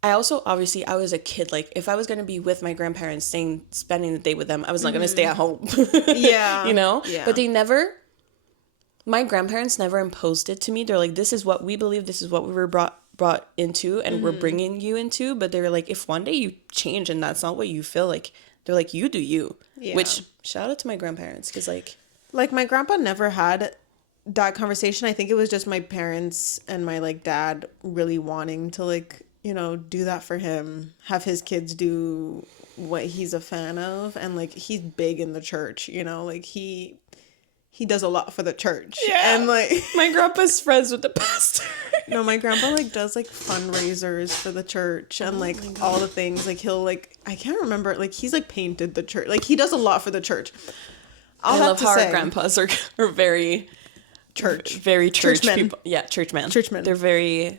I also, obviously, I was a kid. Like, if I was going to be with my grandparents, spending the day with them, I was not going to stay at home. Yeah. You know? Yeah. But my grandparents never imposed it to me. They're like, this is what we believe. This is what we were brought into and we're bringing you into. But they were like, if one day you change and that's not what you feel like, they're like, you do you. Yeah. Which, shout out to my grandparents. Because like my grandpa never had that conversation. I think it was just my parents and my like dad really wanting to like, you know, do that for him, have his kids do what he's a fan of, and like he's big in the church, you know, like he does a lot for the church. Yeah. And like my grandpa's friends with the pastor. No, my grandpa like does like fundraisers for the church and like all the things. Like he'll like, I can't remember, like he's like painted the church. Like he does a lot for the church. I love how our grandpas are very very church churchmen. people. Yeah, churchmen. They're very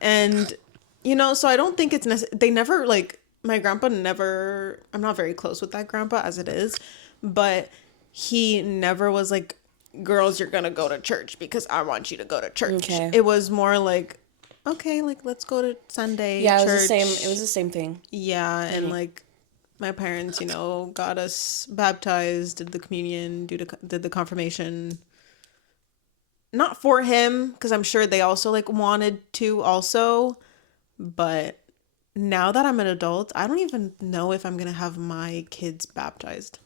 and you know, so I don't think it's they never like, my grandpa never, I'm not very close with that grandpa as it is, but he never was like, girls, you're gonna go to church because I want you to go to church. Okay. It was more like, okay, like let's go to Sunday church. It was the same thing. Yeah. And like my parents, you know, got us baptized, did the communion, did the confirmation. Not for him, because I'm sure they also like wanted to also, but now that I'm an adult, I don't even know if I'm gonna have my kids baptized.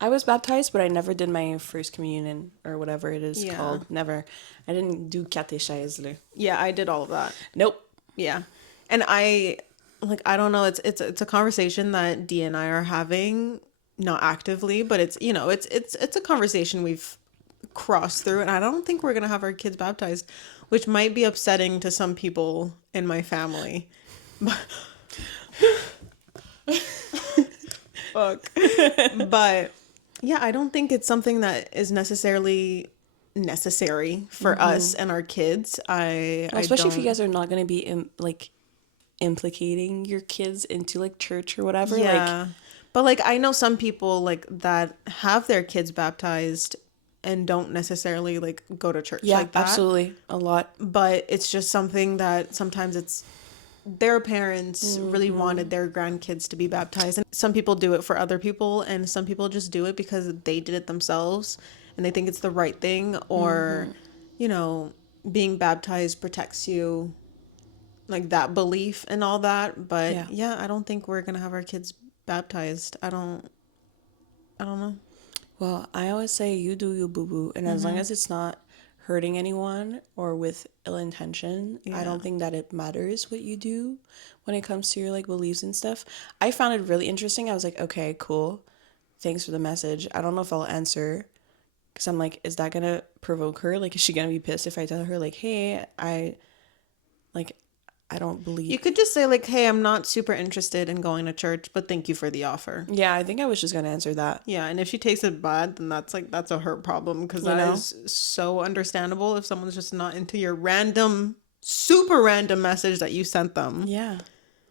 I was baptized, but I never did my first communion or whatever it is called. Never. I didn't do catechèse. Yeah, I did all of that. Nope. Yeah. And I don't know, it's a conversation that Dee and I are having, not actively, but it's, you know, it's a conversation we've crossed through, and I don't think we're gonna have our kids baptized, which might be upsetting to some people in my family. Fuck. But yeah, I don't think it's something that is necessarily necessary for us and our kids. Especially if you guys are not going to be implicating your kids into like church or whatever. Yeah. Like, but like I know some people like that have their kids baptized and don't necessarily like go to church like that. Absolutely. A lot. But it's just something that sometimes it's their parents really wanted their grandkids to be baptized. And some people do it for other people, and some people just do it because they did it themselves and they think it's the right thing, or, you know, being baptized protects you, like that belief and all that. But yeah, I don't think we're going to have our kids baptized. I don't know. Well, I always say you do you, boo-boo. And as long as it's not hurting anyone or with ill intention, I don't think that it matters what you do when it comes to your like beliefs and stuff. I found it really interesting. I was like, okay, cool, thanks for the message. I don't know if I'll answer, because I'm like, is that gonna provoke her? Like, is she gonna be pissed if I tell her like, hey, I don't believe. You could just say like, hey, I'm not super interested in going to church, but thank you for the offer. Yeah, I think I was just gonna answer that. Yeah, and if she takes it bad, then that's a her problem, because that is so understandable if someone's just not into your super random message that you sent them. Yeah.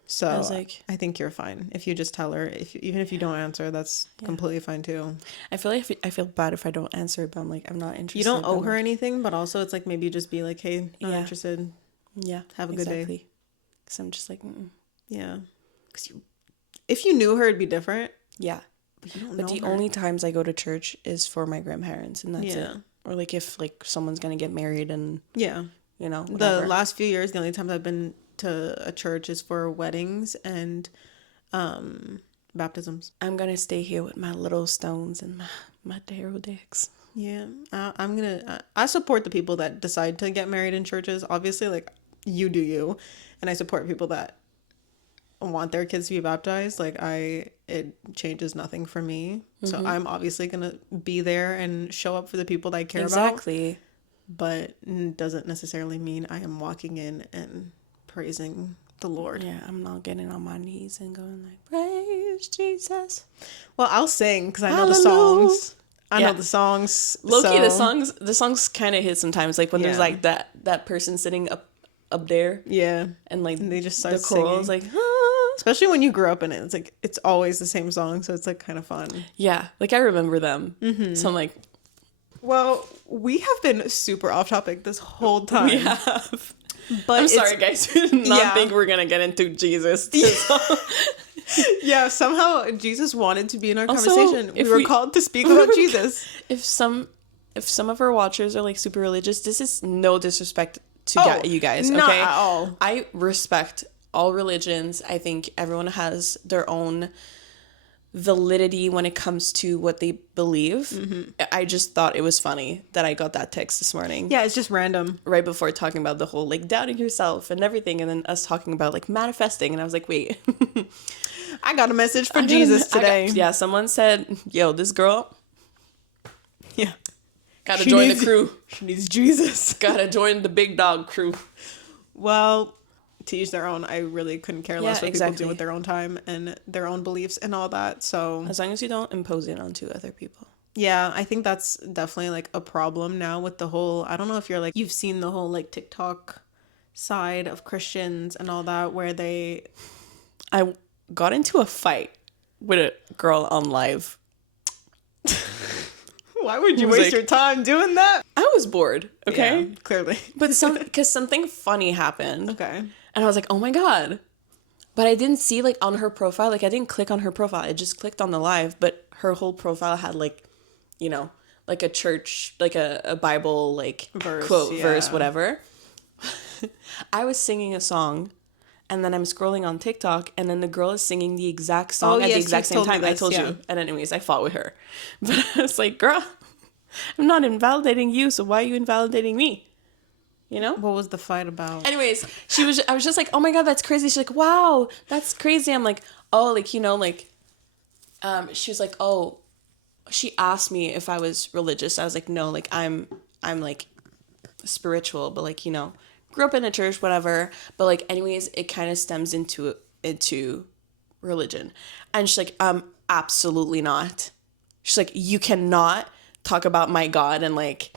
So I was like, I think you're fine if you just tell her. Even if you don't answer, that's completely fine too. I feel bad if I don't answer, but I'm like, I'm not interested. You don't owe her anything, but also it's like maybe just be like, hey, not interested. Yeah. Have a good day. Because I'm just like, yeah. Because if you knew her, it'd be different. Yeah. But you don't know the only times I go to church is for my grandparents, and that's it. or like if like someone's gonna get married and Yeah. you know, whatever. The last few years, the only times I've been to a church is for weddings and baptisms. I'm gonna stay here with my little stones and my tarot decks. Yeah, I support the people that decide to get married in churches. Obviously, like, you do you, and I support people that want their kids to be baptized. Like, it changes nothing for me. So I'm obviously gonna be there and show up for the people that I care about. Exactly. But it doesn't necessarily mean I am walking in and praising the Lord. Yeah, I'm not getting on my knees and going like, praise Jesus. Well, I'll sing because I know Hallelujah. the songs. I Yeah. know the songs. Low-key, so- the songs kind of hit sometimes, like when there's like that person sitting up there, Yeah. and like And they just start the chorals, singing. like, ah. Especially when you grew up in it. It's like, it's always the same song. So it's like kind of fun. Yeah, like I remember them. So I'm like, Well, we have been super off topic this whole time. we have. But I'm it's- sorry, guys. I did not Yeah. think we're gonna get into Jesus. Yeah, somehow Jesus wanted to be in our Also, conversation. We if were we- called to speak about Jesus. If some of our watchers are like super religious, this is no disrespect to you guys. Not Okay, at all. I respect all religions. I think everyone has their own validity when it comes to what they believe. I just thought it was funny that I got that text this morning. Yeah, it's just random. Right before talking about the whole like doubting yourself and everything, and then us talking about like manifesting, and I was like, wait. I got a message for Jesus today. Yeah, someone said, yo, this girl Yeah. gotta She join needs- the crew. She needs Jesus. Gotta join the big dog crew. Well, to each their own. I really couldn't care less Yeah, what people exactly. do with their own time and their own beliefs and all that. So As long as you don't impose it onto other people. yeah, I think that's definitely like a problem now with the whole, I don't know if you've seen the whole like TikTok side of Christians and all that where I got into a fight with a girl on live. why would you was waste like- your time doing that? I was bored, okay? Yeah, clearly. But because something funny happened. Okay. And I was like, oh my God. But I didn't see like on her profile, like I didn't click on her profile. I just clicked on the live, but her whole profile had like, you know, like a church, like a Bible, like Verse, quote, yeah. verse, whatever. I was singing a song and then I'm scrolling on TikTok and then the girl is singing the exact song at yes, the exact you've same told me time. I this, told yeah. you. And anyways, I fought with her. But I was like, girl, I'm not invalidating you, so why are you invalidating me? You know? What was the fight about? Anyways, I was just like, oh my God, that's crazy. She's like, wow, that's crazy. I'm like, oh, like, you know, like, she was like, oh, she asked me if I was religious. I was like, no, like, I'm like spiritual, but like, you know, grew up in a church, whatever. But like, anyways, it kind of stems into religion. And she's like, absolutely not. She's like, you cannot talk about my God and like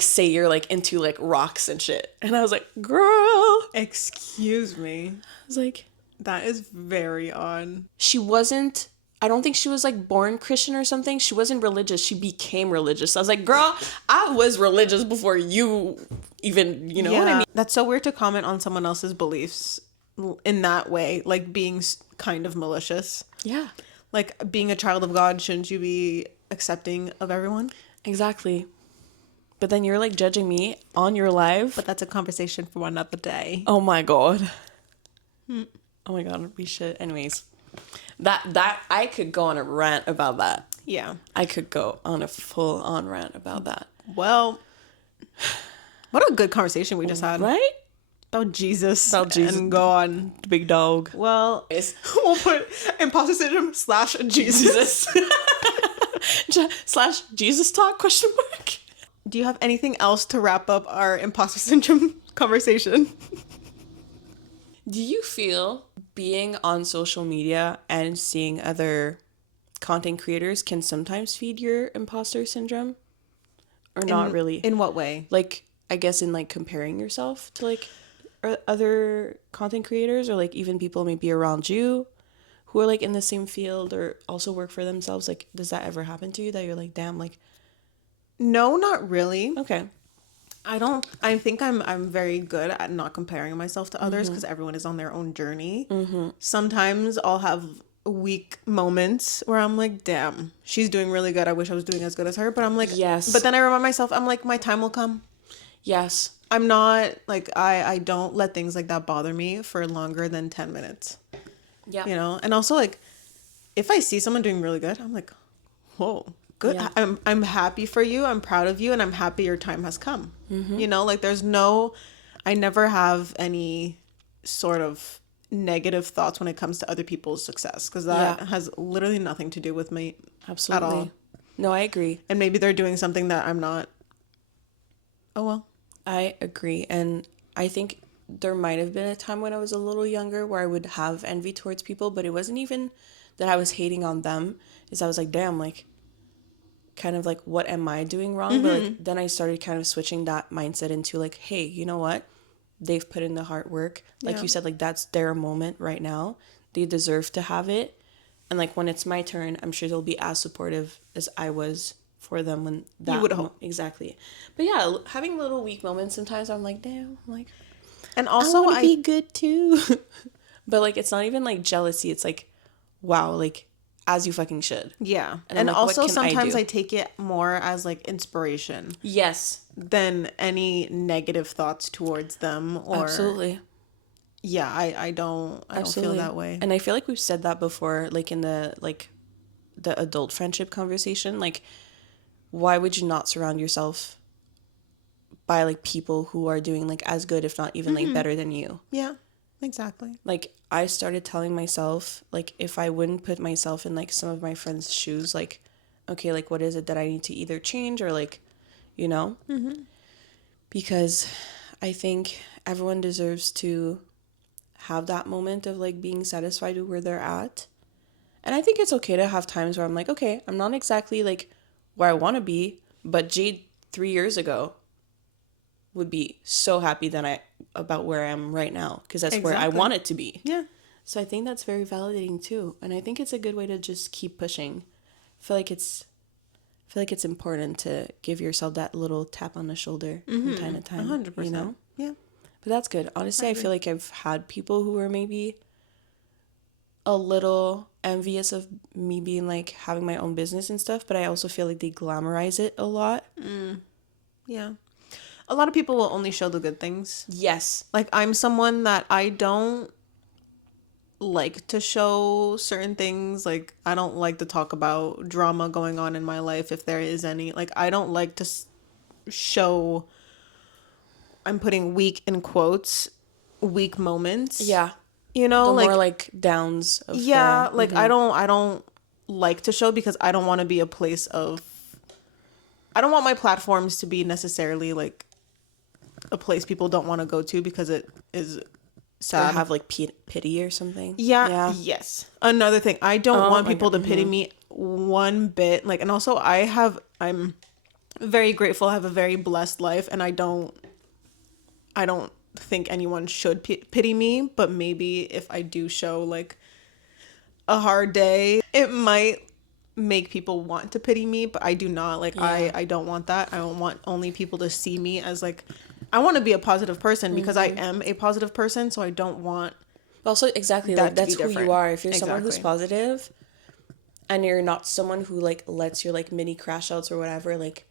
say you're like into like rocks and shit. And I was like, girl. Excuse me. I was like, That is very odd. I don't think she was like born Christian or something. She wasn't religious. She became religious. I was like, girl, I was religious before you even, you know what I mean? That's so weird to comment on someone else's beliefs in that way, like being kind of malicious. Yeah, Like, being a child of God, shouldn't you be accepting of everyone? exactly. But then you're like judging me on your live. But that's a conversation for another day. Oh my God. Oh my God, we should. Anyways, that I could go on a rant about that. Yeah. I could go on a full on rant about that. Well, what a good conversation we just had. Right? About Jesus. About Jesus. And God. The big dog. Well, we'll put imposter syndrome / Jesus. / Jesus talk question mark. Do you have anything else to wrap up our imposter syndrome conversation? Do you feel being on social media and seeing other content creators can sometimes feed your imposter syndrome? Or not really? In what way? Like, I guess in like comparing yourself to like other content creators or like even people maybe around you who are like in the same field or also work for themselves. Like, does that ever happen to you that you're like, damn, like... No, not really. Okay. I think I'm very good at not comparing myself to others because everyone is on their own journey. Sometimes I'll have weak moments where I'm like, damn, she's doing really good. I wish I was doing as good as her. But I'm like, Yes. But then I remind myself, I'm like, my time will come. Yes. I'm not like, I don't let things like that bother me for longer than 10 minutes. Yeah. You know? And also, like, if I see someone doing really good, I'm like, whoa, good. Yeah. I'm happy for you. I'm proud of you. And I'm happy your time has come. You know, like, I never have any sort of negative thoughts when it comes to other people's success, because that has literally nothing to do with me. Absolutely. At all. No, I agree. And maybe they're doing something that I'm not. Oh, well. I agree. And I think there might have been a time when I was a little younger where I would have envy towards people, but it wasn't even that I was hating on them. Is I was like, damn, like, kind of like, what am I doing wrong? But like, then I started kind of switching that mindset into like, hey, you know what? They've put in the hard work. Like you said, like, that's their moment right now. They deserve to have it. And like, when it's my turn, I'm sure they'll be as supportive as I was for them when that. You would hope. Exactly. But yeah, having little weak moments sometimes, I'm like, damn, I'm like, and also I want to be good too. But like, it's not even like jealousy. It's like, wow, like, as you fucking should. Yeah. And like, also sometimes I take it more as like inspiration. Yes. Than any negative thoughts towards them. Or Absolutely. Yeah, I don't feel that way. And I feel like we've said that before, like in the adult friendship conversation. Like, why would you not surround yourself by like people who are doing like as good, if not even like better than you? Yeah, exactly. Like, I started telling myself, like, if I wouldn't put myself in like some of my friends' shoes, like, okay, like, what is it that I need to either change or like, you know? Because I think everyone deserves to have that moment of like being satisfied with where they're at. And I think it's okay to have times where I'm like, okay, I'm not exactly like where I want to be, but Jade 3 years ago would be so happy about where I am right now, because that's where I want it to be. Yeah. So I think that's very validating too. And I think it's a good way to just keep pushing. I feel like it's important to give yourself that little tap on the shoulder from time to time. 100%. You know? Yeah. But that's good. Honestly, I feel like I've had people who were maybe a little envious of me being like having my own business and stuff, but I also feel like they glamorize it a lot. Yeah. A lot of people will only show the good things. Yes. Like, I'm someone that I don't like to show certain things. Like, I don't like to talk about drama going on in my life, if there is any. Like, I don't like to show, I'm putting weak in quotes, weak moments. Yeah. You know, the like, more like downs of like, I don't like to show, because I don't want to be a place of, I don't want my platforms to be necessarily like a place people don't want to go to, because it is sad. Or have like pity or something. Yeah. Yes. Another thing, I don't want people to pity me one bit. Like, and also I'm very grateful. I have a very blessed life, and I don't think anyone should pity me. But maybe if I do show like a hard day, it might make people want to pity me, but I do not. Like, I don't want that. I don't want only people to see me as like, I want to be a positive person, because I am a positive person, so I don't want. Also, exactly, like, that's who you are. If you're someone who's positive and you're not someone who like lets your like mini crash outs or whatever like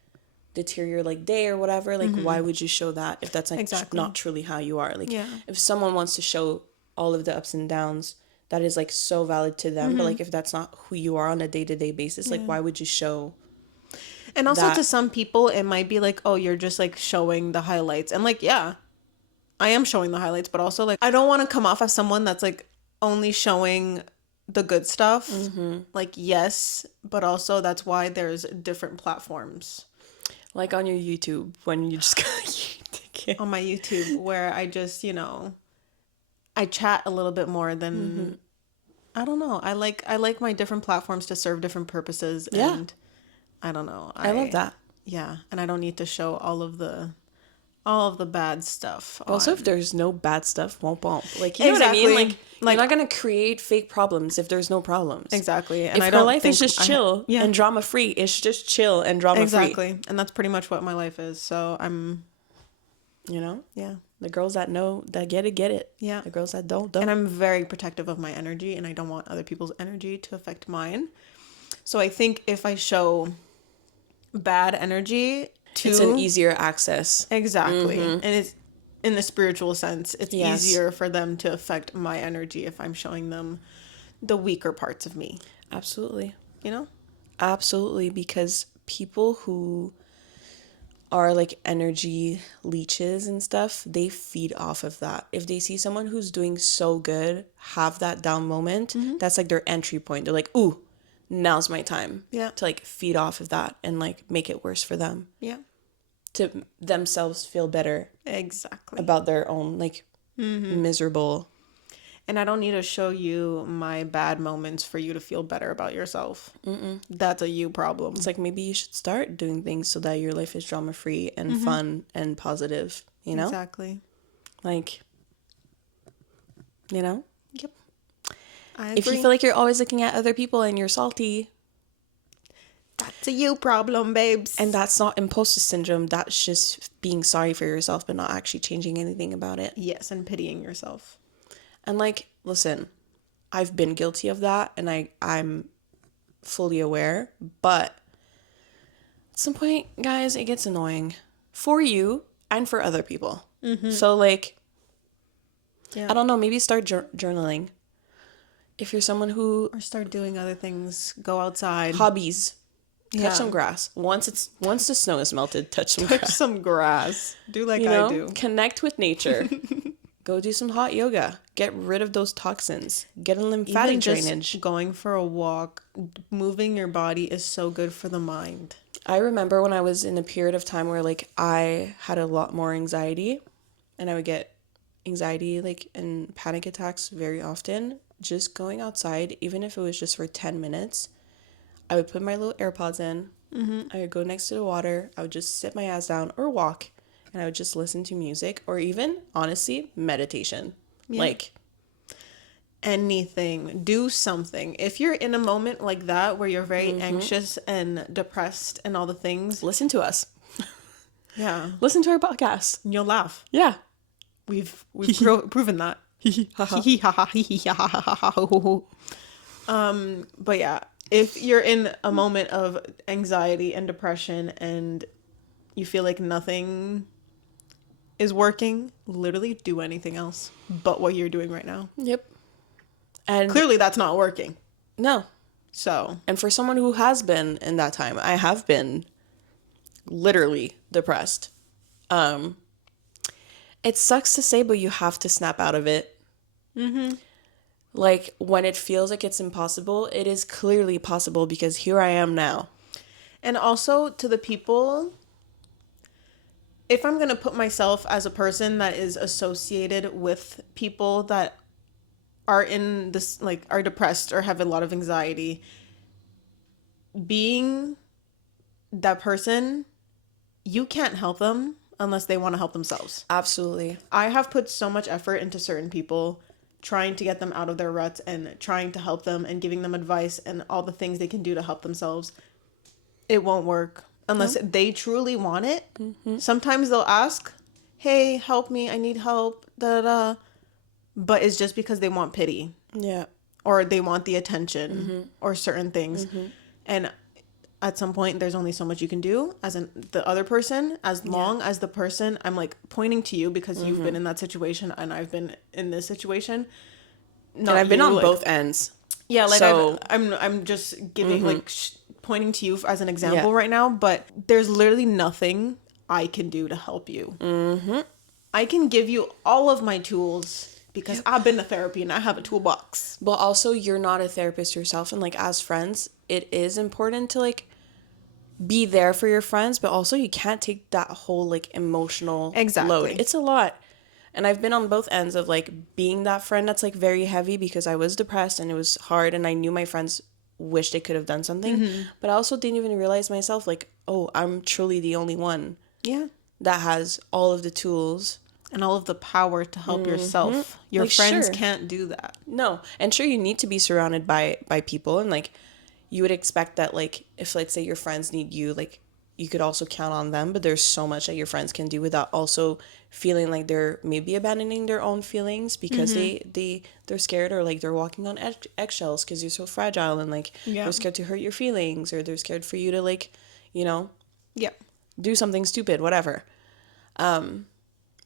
deter your like day or whatever, like why would you show that if that's like not truly how you are? Like, if someone wants to show all of the ups and downs, that is like so valid to them, but like if that's not who you are on a day-to-day basis, like why would you show? And also, to some people it might be like, oh, you're just like showing the highlights, and like, yeah, I am showing the highlights, but also like, I don't want to come off as someone that's like only showing the good stuff. Like, yes, but also that's why there's different platforms. Like on your YouTube, when you just on my YouTube, where I just, you know, I chat a little bit more than I don't know. I like my different platforms to serve different purposes, and I don't know. I love that. Yeah, and I don't need to show all of the bad stuff. Also, if there's no bad stuff, won't bump. Like, you know what I mean? Like, you're not gonna create fake problems if there's no problems. Exactly. And if her life is just chill and drama free, it's just chill and drama free. Exactly. And that's pretty much what my life is. So I'm, you know, yeah, The girls that know, that get it. Yeah. The girls that don't. And I'm very protective of my energy, and I don't want other people's energy to affect mine. So I think if I show bad energy to... It's an easier access. Exactly. And it's, in the spiritual sense, it's Yes. easier for them to affect my energy if I'm showing them the weaker parts of me. Absolutely. You know? Absolutely, because people who are like energy leeches and stuff, they feed off of that. If they see someone who's doing so good have that down moment, that's like their entry point. They're like, ooh, now's my time. Yeah. To like feed off of that and like make it worse for them. Yeah. To themselves feel better Exactly. about their own like miserable. And I don't need to show you my bad moments for you to feel better about yourself. That's a you problem. It's like, maybe you should start doing things so that your life is drama free and fun and positive, you know? Exactly. Like, you know? Yep. I If you agree. feel like you're always looking at other people and you're salty, That's a you problem, babes. and that's not imposter syndrome, that's just being sorry for yourself but not actually changing anything about it. Yes, and pitying yourself. And like, listen, I've been guilty of that and I'm fully aware, but at some point, guys, it gets annoying for you and for other people. So like, Yeah. I don't know, maybe start journaling. If you're someone who... Or start doing other things. Go outside. Hobbies. Yeah. Touch some grass. Once the snow is melted, touch some Touch grass. some grass. Do like You know? I do. Connect with nature. Go do some hot yoga. Get rid of those toxins. Get a lymphatic Even just drainage. going for a walk, moving your body is so good for the mind. I remember when I was in a period of time where like I had a lot more anxiety, and I would get anxiety like and panic attacks very often. Just going outside, even if it was just for 10 minutes, I would put my little AirPods in. I would go next to the water. I would just sit my ass down or walk, and I would just listen to music or even, honestly, meditation. Yeah. Like, Anything. Do something. If you're in a moment like that where you're very anxious and depressed and all the things, listen to us. yeah, Listen to our podcast. you'll laugh. Yeah. We've proven that. But yeah, if you're in a moment of anxiety and depression and you feel like nothing is working, literally do anything else but what you're doing right now. Yep. And Clearly that's not working. no. So, And for someone who has been in that time, I have been literally depressed. It sucks to say, but you have to snap out of it. Like, when it feels like it's impossible, it is clearly possible, because here I am now. and also to the people, if I'm going to put myself as a person that is associated with people that are in this, like, are depressed or have a lot of anxiety, being that person, you can't help them unless they want to help themselves. Absolutely. I have put so much effort into certain people, trying to get them out of their ruts and trying to help them and giving them advice and all the things they can do to help themselves. It won't work unless they truly want it. Sometimes they'll ask, hey, help me, I need help, da da da. But it's just because they want pity Yeah. or they want the attention or certain things. And at some point, there's only so much you can do as the other person, as long as the person, I'm like pointing to you because you've been in that situation and I've been in this situation. And I've been on both ends. Yeah, like So- I'm just giving like pointing to you as an example right now, but there's literally nothing I can do to help you. I can give you all of my tools because I've been to therapy and I have a toolbox. But also, you're not a therapist yourself. And like, as friends, it is important to like be there for your friends, but also you can't take that whole like emotional load. It's a lot. And I've been on both ends of like being that friend that's like very heavy because I was depressed and it was hard and I knew my friends wished they could have done something. But I also didn't even realize myself like, oh, I'm truly the only one Yeah. that has all of the tools. And all of the power to help yourself. Your Like, friends sure. can't do that. No. And sure, you need to be surrounded by people, and like you would expect that like if, let's say, your friends need you, like you could also count on them, but there's so much that your friends can do without also feeling like they're maybe abandoning their own feelings because they're scared, or like they're walking on eggshells because you're so fragile, and like they're scared to hurt your feelings, or they're scared for you to like, you know, do something stupid, whatever. But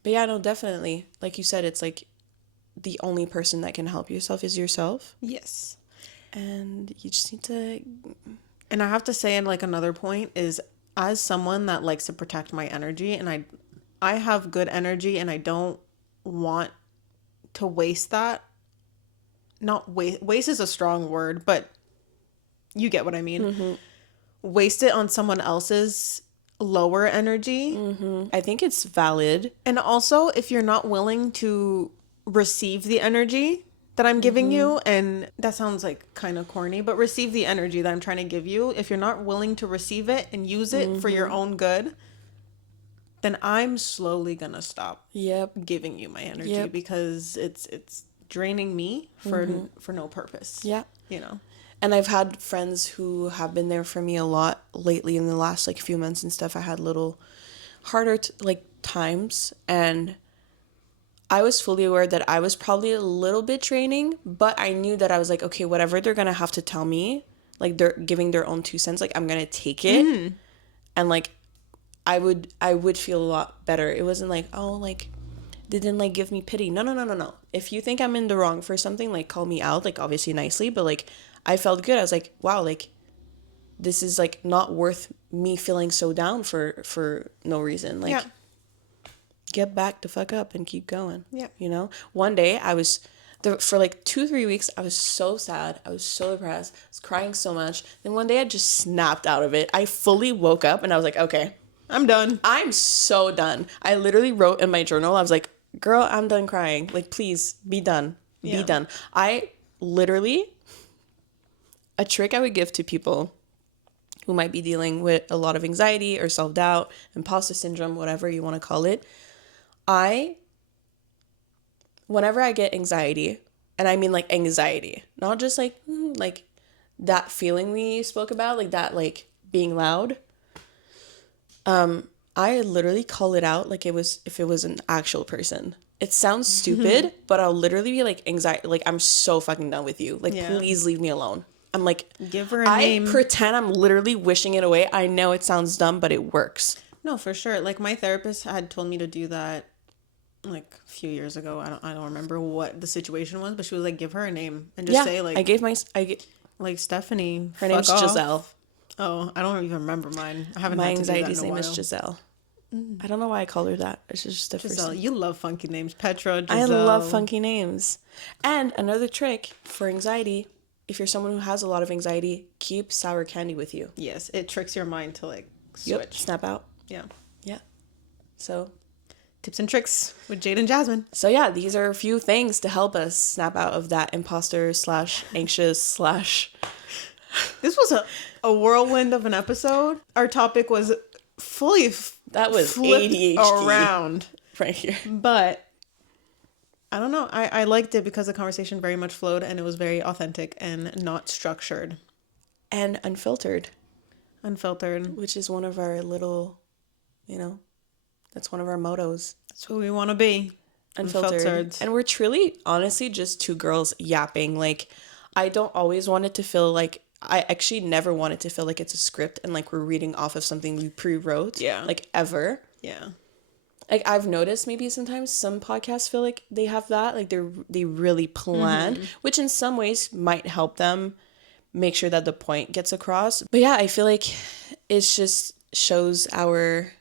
yeah, no, definitely, like you said, it's like the only person that can help yourself is yourself. Yes. And you just need to... And I have to say, and like another point is, as someone that likes to protect my energy, and I have good energy, and I don't want to waste that. Not waste is a strong word, but you get what I mean. Waste it on someone else's lower energy. I think it's valid. And also, if you're not willing to receive the energy that I'm giving you, and that sounds like kind of corny, but receive the energy that I'm trying to give you. If you're not willing to receive it and use it for your own good, then I'm slowly gonna stop giving you my energy because it's draining me for no purpose. Yeah. You know. And I've had friends who have been there for me a lot lately in the last like few months and stuff. I had little harder times, and I was fully aware that I was probably a little bit draining, but I knew that I was like, okay, whatever they're gonna have to tell me, like they're giving their own 2 cents, like I'm gonna take it. And like I would feel a lot better. It wasn't like, oh, like they didn't like give me pity. No. If you think I'm in the wrong for something, like call me out, like obviously nicely, but like I felt good. I was like, wow, like this is like not worth me feeling so down for no reason. Like get back the fuck up and keep going. Yeah. You know? One day I was for like 2-3 weeks, I was so sad. I was so depressed. I was crying so much. Then one day I just snapped out of it. I fully woke up and I was like, okay, I'm done. I'm so done. I literally wrote in my journal, I was like, girl, I'm done crying. Like, please be done. Be done. I literally, a trick I would give to people who might be dealing with a lot of anxiety or self-doubt, imposter syndrome, whatever you want to call it. Whenever I get anxiety, and I mean like anxiety, not just like that feeling we spoke about, like that, like being loud. I literally call it out like if it was an actual person. It sounds stupid, but I'll literally be like anxiety, like I'm so fucking done with you. Like please leave me alone. I'm like, give her a name. I pretend I'm literally wishing it away. I know it sounds dumb, but it works. No, for sure. Like my therapist had told me to do that like a few years ago. I don't remember what the situation was, but she was like, give her a name and just say like, like Stephanie. Her name's Giselle. Oh, I don't even remember mine. I haven't. My had to anxiety's do that in a name while. is Giselle. I don't know why I call her that. It's just the Giselle. first. You love funky names, Petra. Giselle. I love funky names. And another trick for anxiety: if you're someone who has a lot of anxiety, keep sour candy with you. Yes, it tricks your mind to like switch, snap out. Yeah. So, tips and tricks with Jade and Jasmine. So yeah, these are a few things to help us snap out of that imposter / anxious / This was a whirlwind of an episode. Our topic was fully that was ADHD around right here. But I don't know. I liked it because the conversation very much flowed and it was very authentic and not structured. And unfiltered. Which is one of our little, that's one of our mottos. That's who we want to be. Unfiltered. And we're truly, honestly, just two girls yapping. Like, I don't always want it to feel like, I actually never want it to feel like it's a script and like we're reading off of something we pre-wrote. Yeah. Like, ever. Yeah. Like, I've noticed maybe sometimes some podcasts feel like they have that. Like, they really plan, which in some ways might help them make sure that the point gets across. But yeah, I feel like it just shows our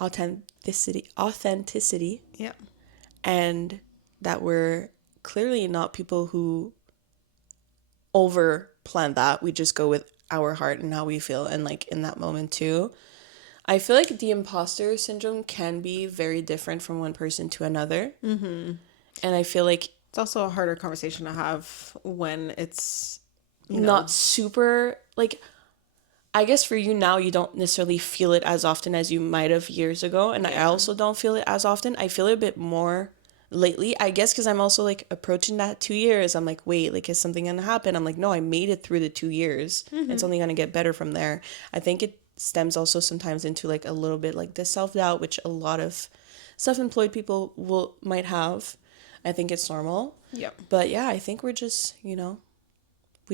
authenticity. Yeah. And that we're clearly not people who over plan that. We just go with our heart and how we feel and like in that moment too. I feel like the imposter syndrome can be very different from one person to another. Mm-hmm. And I feel like it's also a harder conversation to have when it's not super, like, I guess for you now, you don't necessarily feel it as often as you might have years ago. And I also don't feel it as often. I feel it a bit more lately, I guess, because I'm also like approaching that 2 years. I'm like, wait, like, is something going to happen? I'm like, no, I made it through the 2 years. Mm-hmm. It's only going to get better from there. I think stems also sometimes into like a little bit like this self-doubt, which a lot of self-employed people might have. I think it's normal. Yep. But yeah, I think we're just, we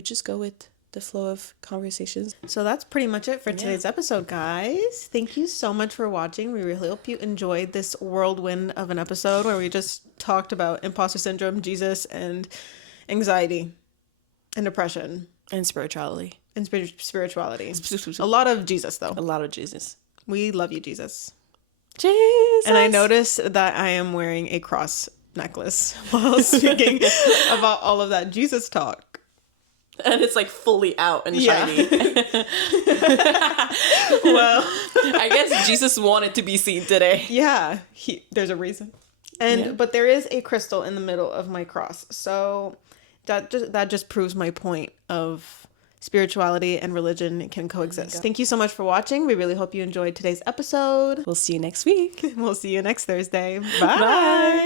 just go with the flow of conversations. So that's pretty much it for today's episode, guys. Thank you so much for watching. We really hope you enjoyed this whirlwind of an episode where we just talked about imposter syndrome, Jesus, and anxiety and depression And spirituality. and spirituality. A lot of Jesus, though. A lot of Jesus. We love you, Jesus. Jesus. And I noticed that I am wearing a cross necklace while speaking about all of that Jesus talk. And it's like fully out and shiny. Well, I guess Jesus wanted to be seen today. yeah, there's a reason. And but there is a crystal in the middle of my cross. So that just proves my point of spirituality and religion can coexist. Thank you so much for watching. We really hope you enjoyed today's episode. We'll see you next week. We'll see you next Thursday. Bye.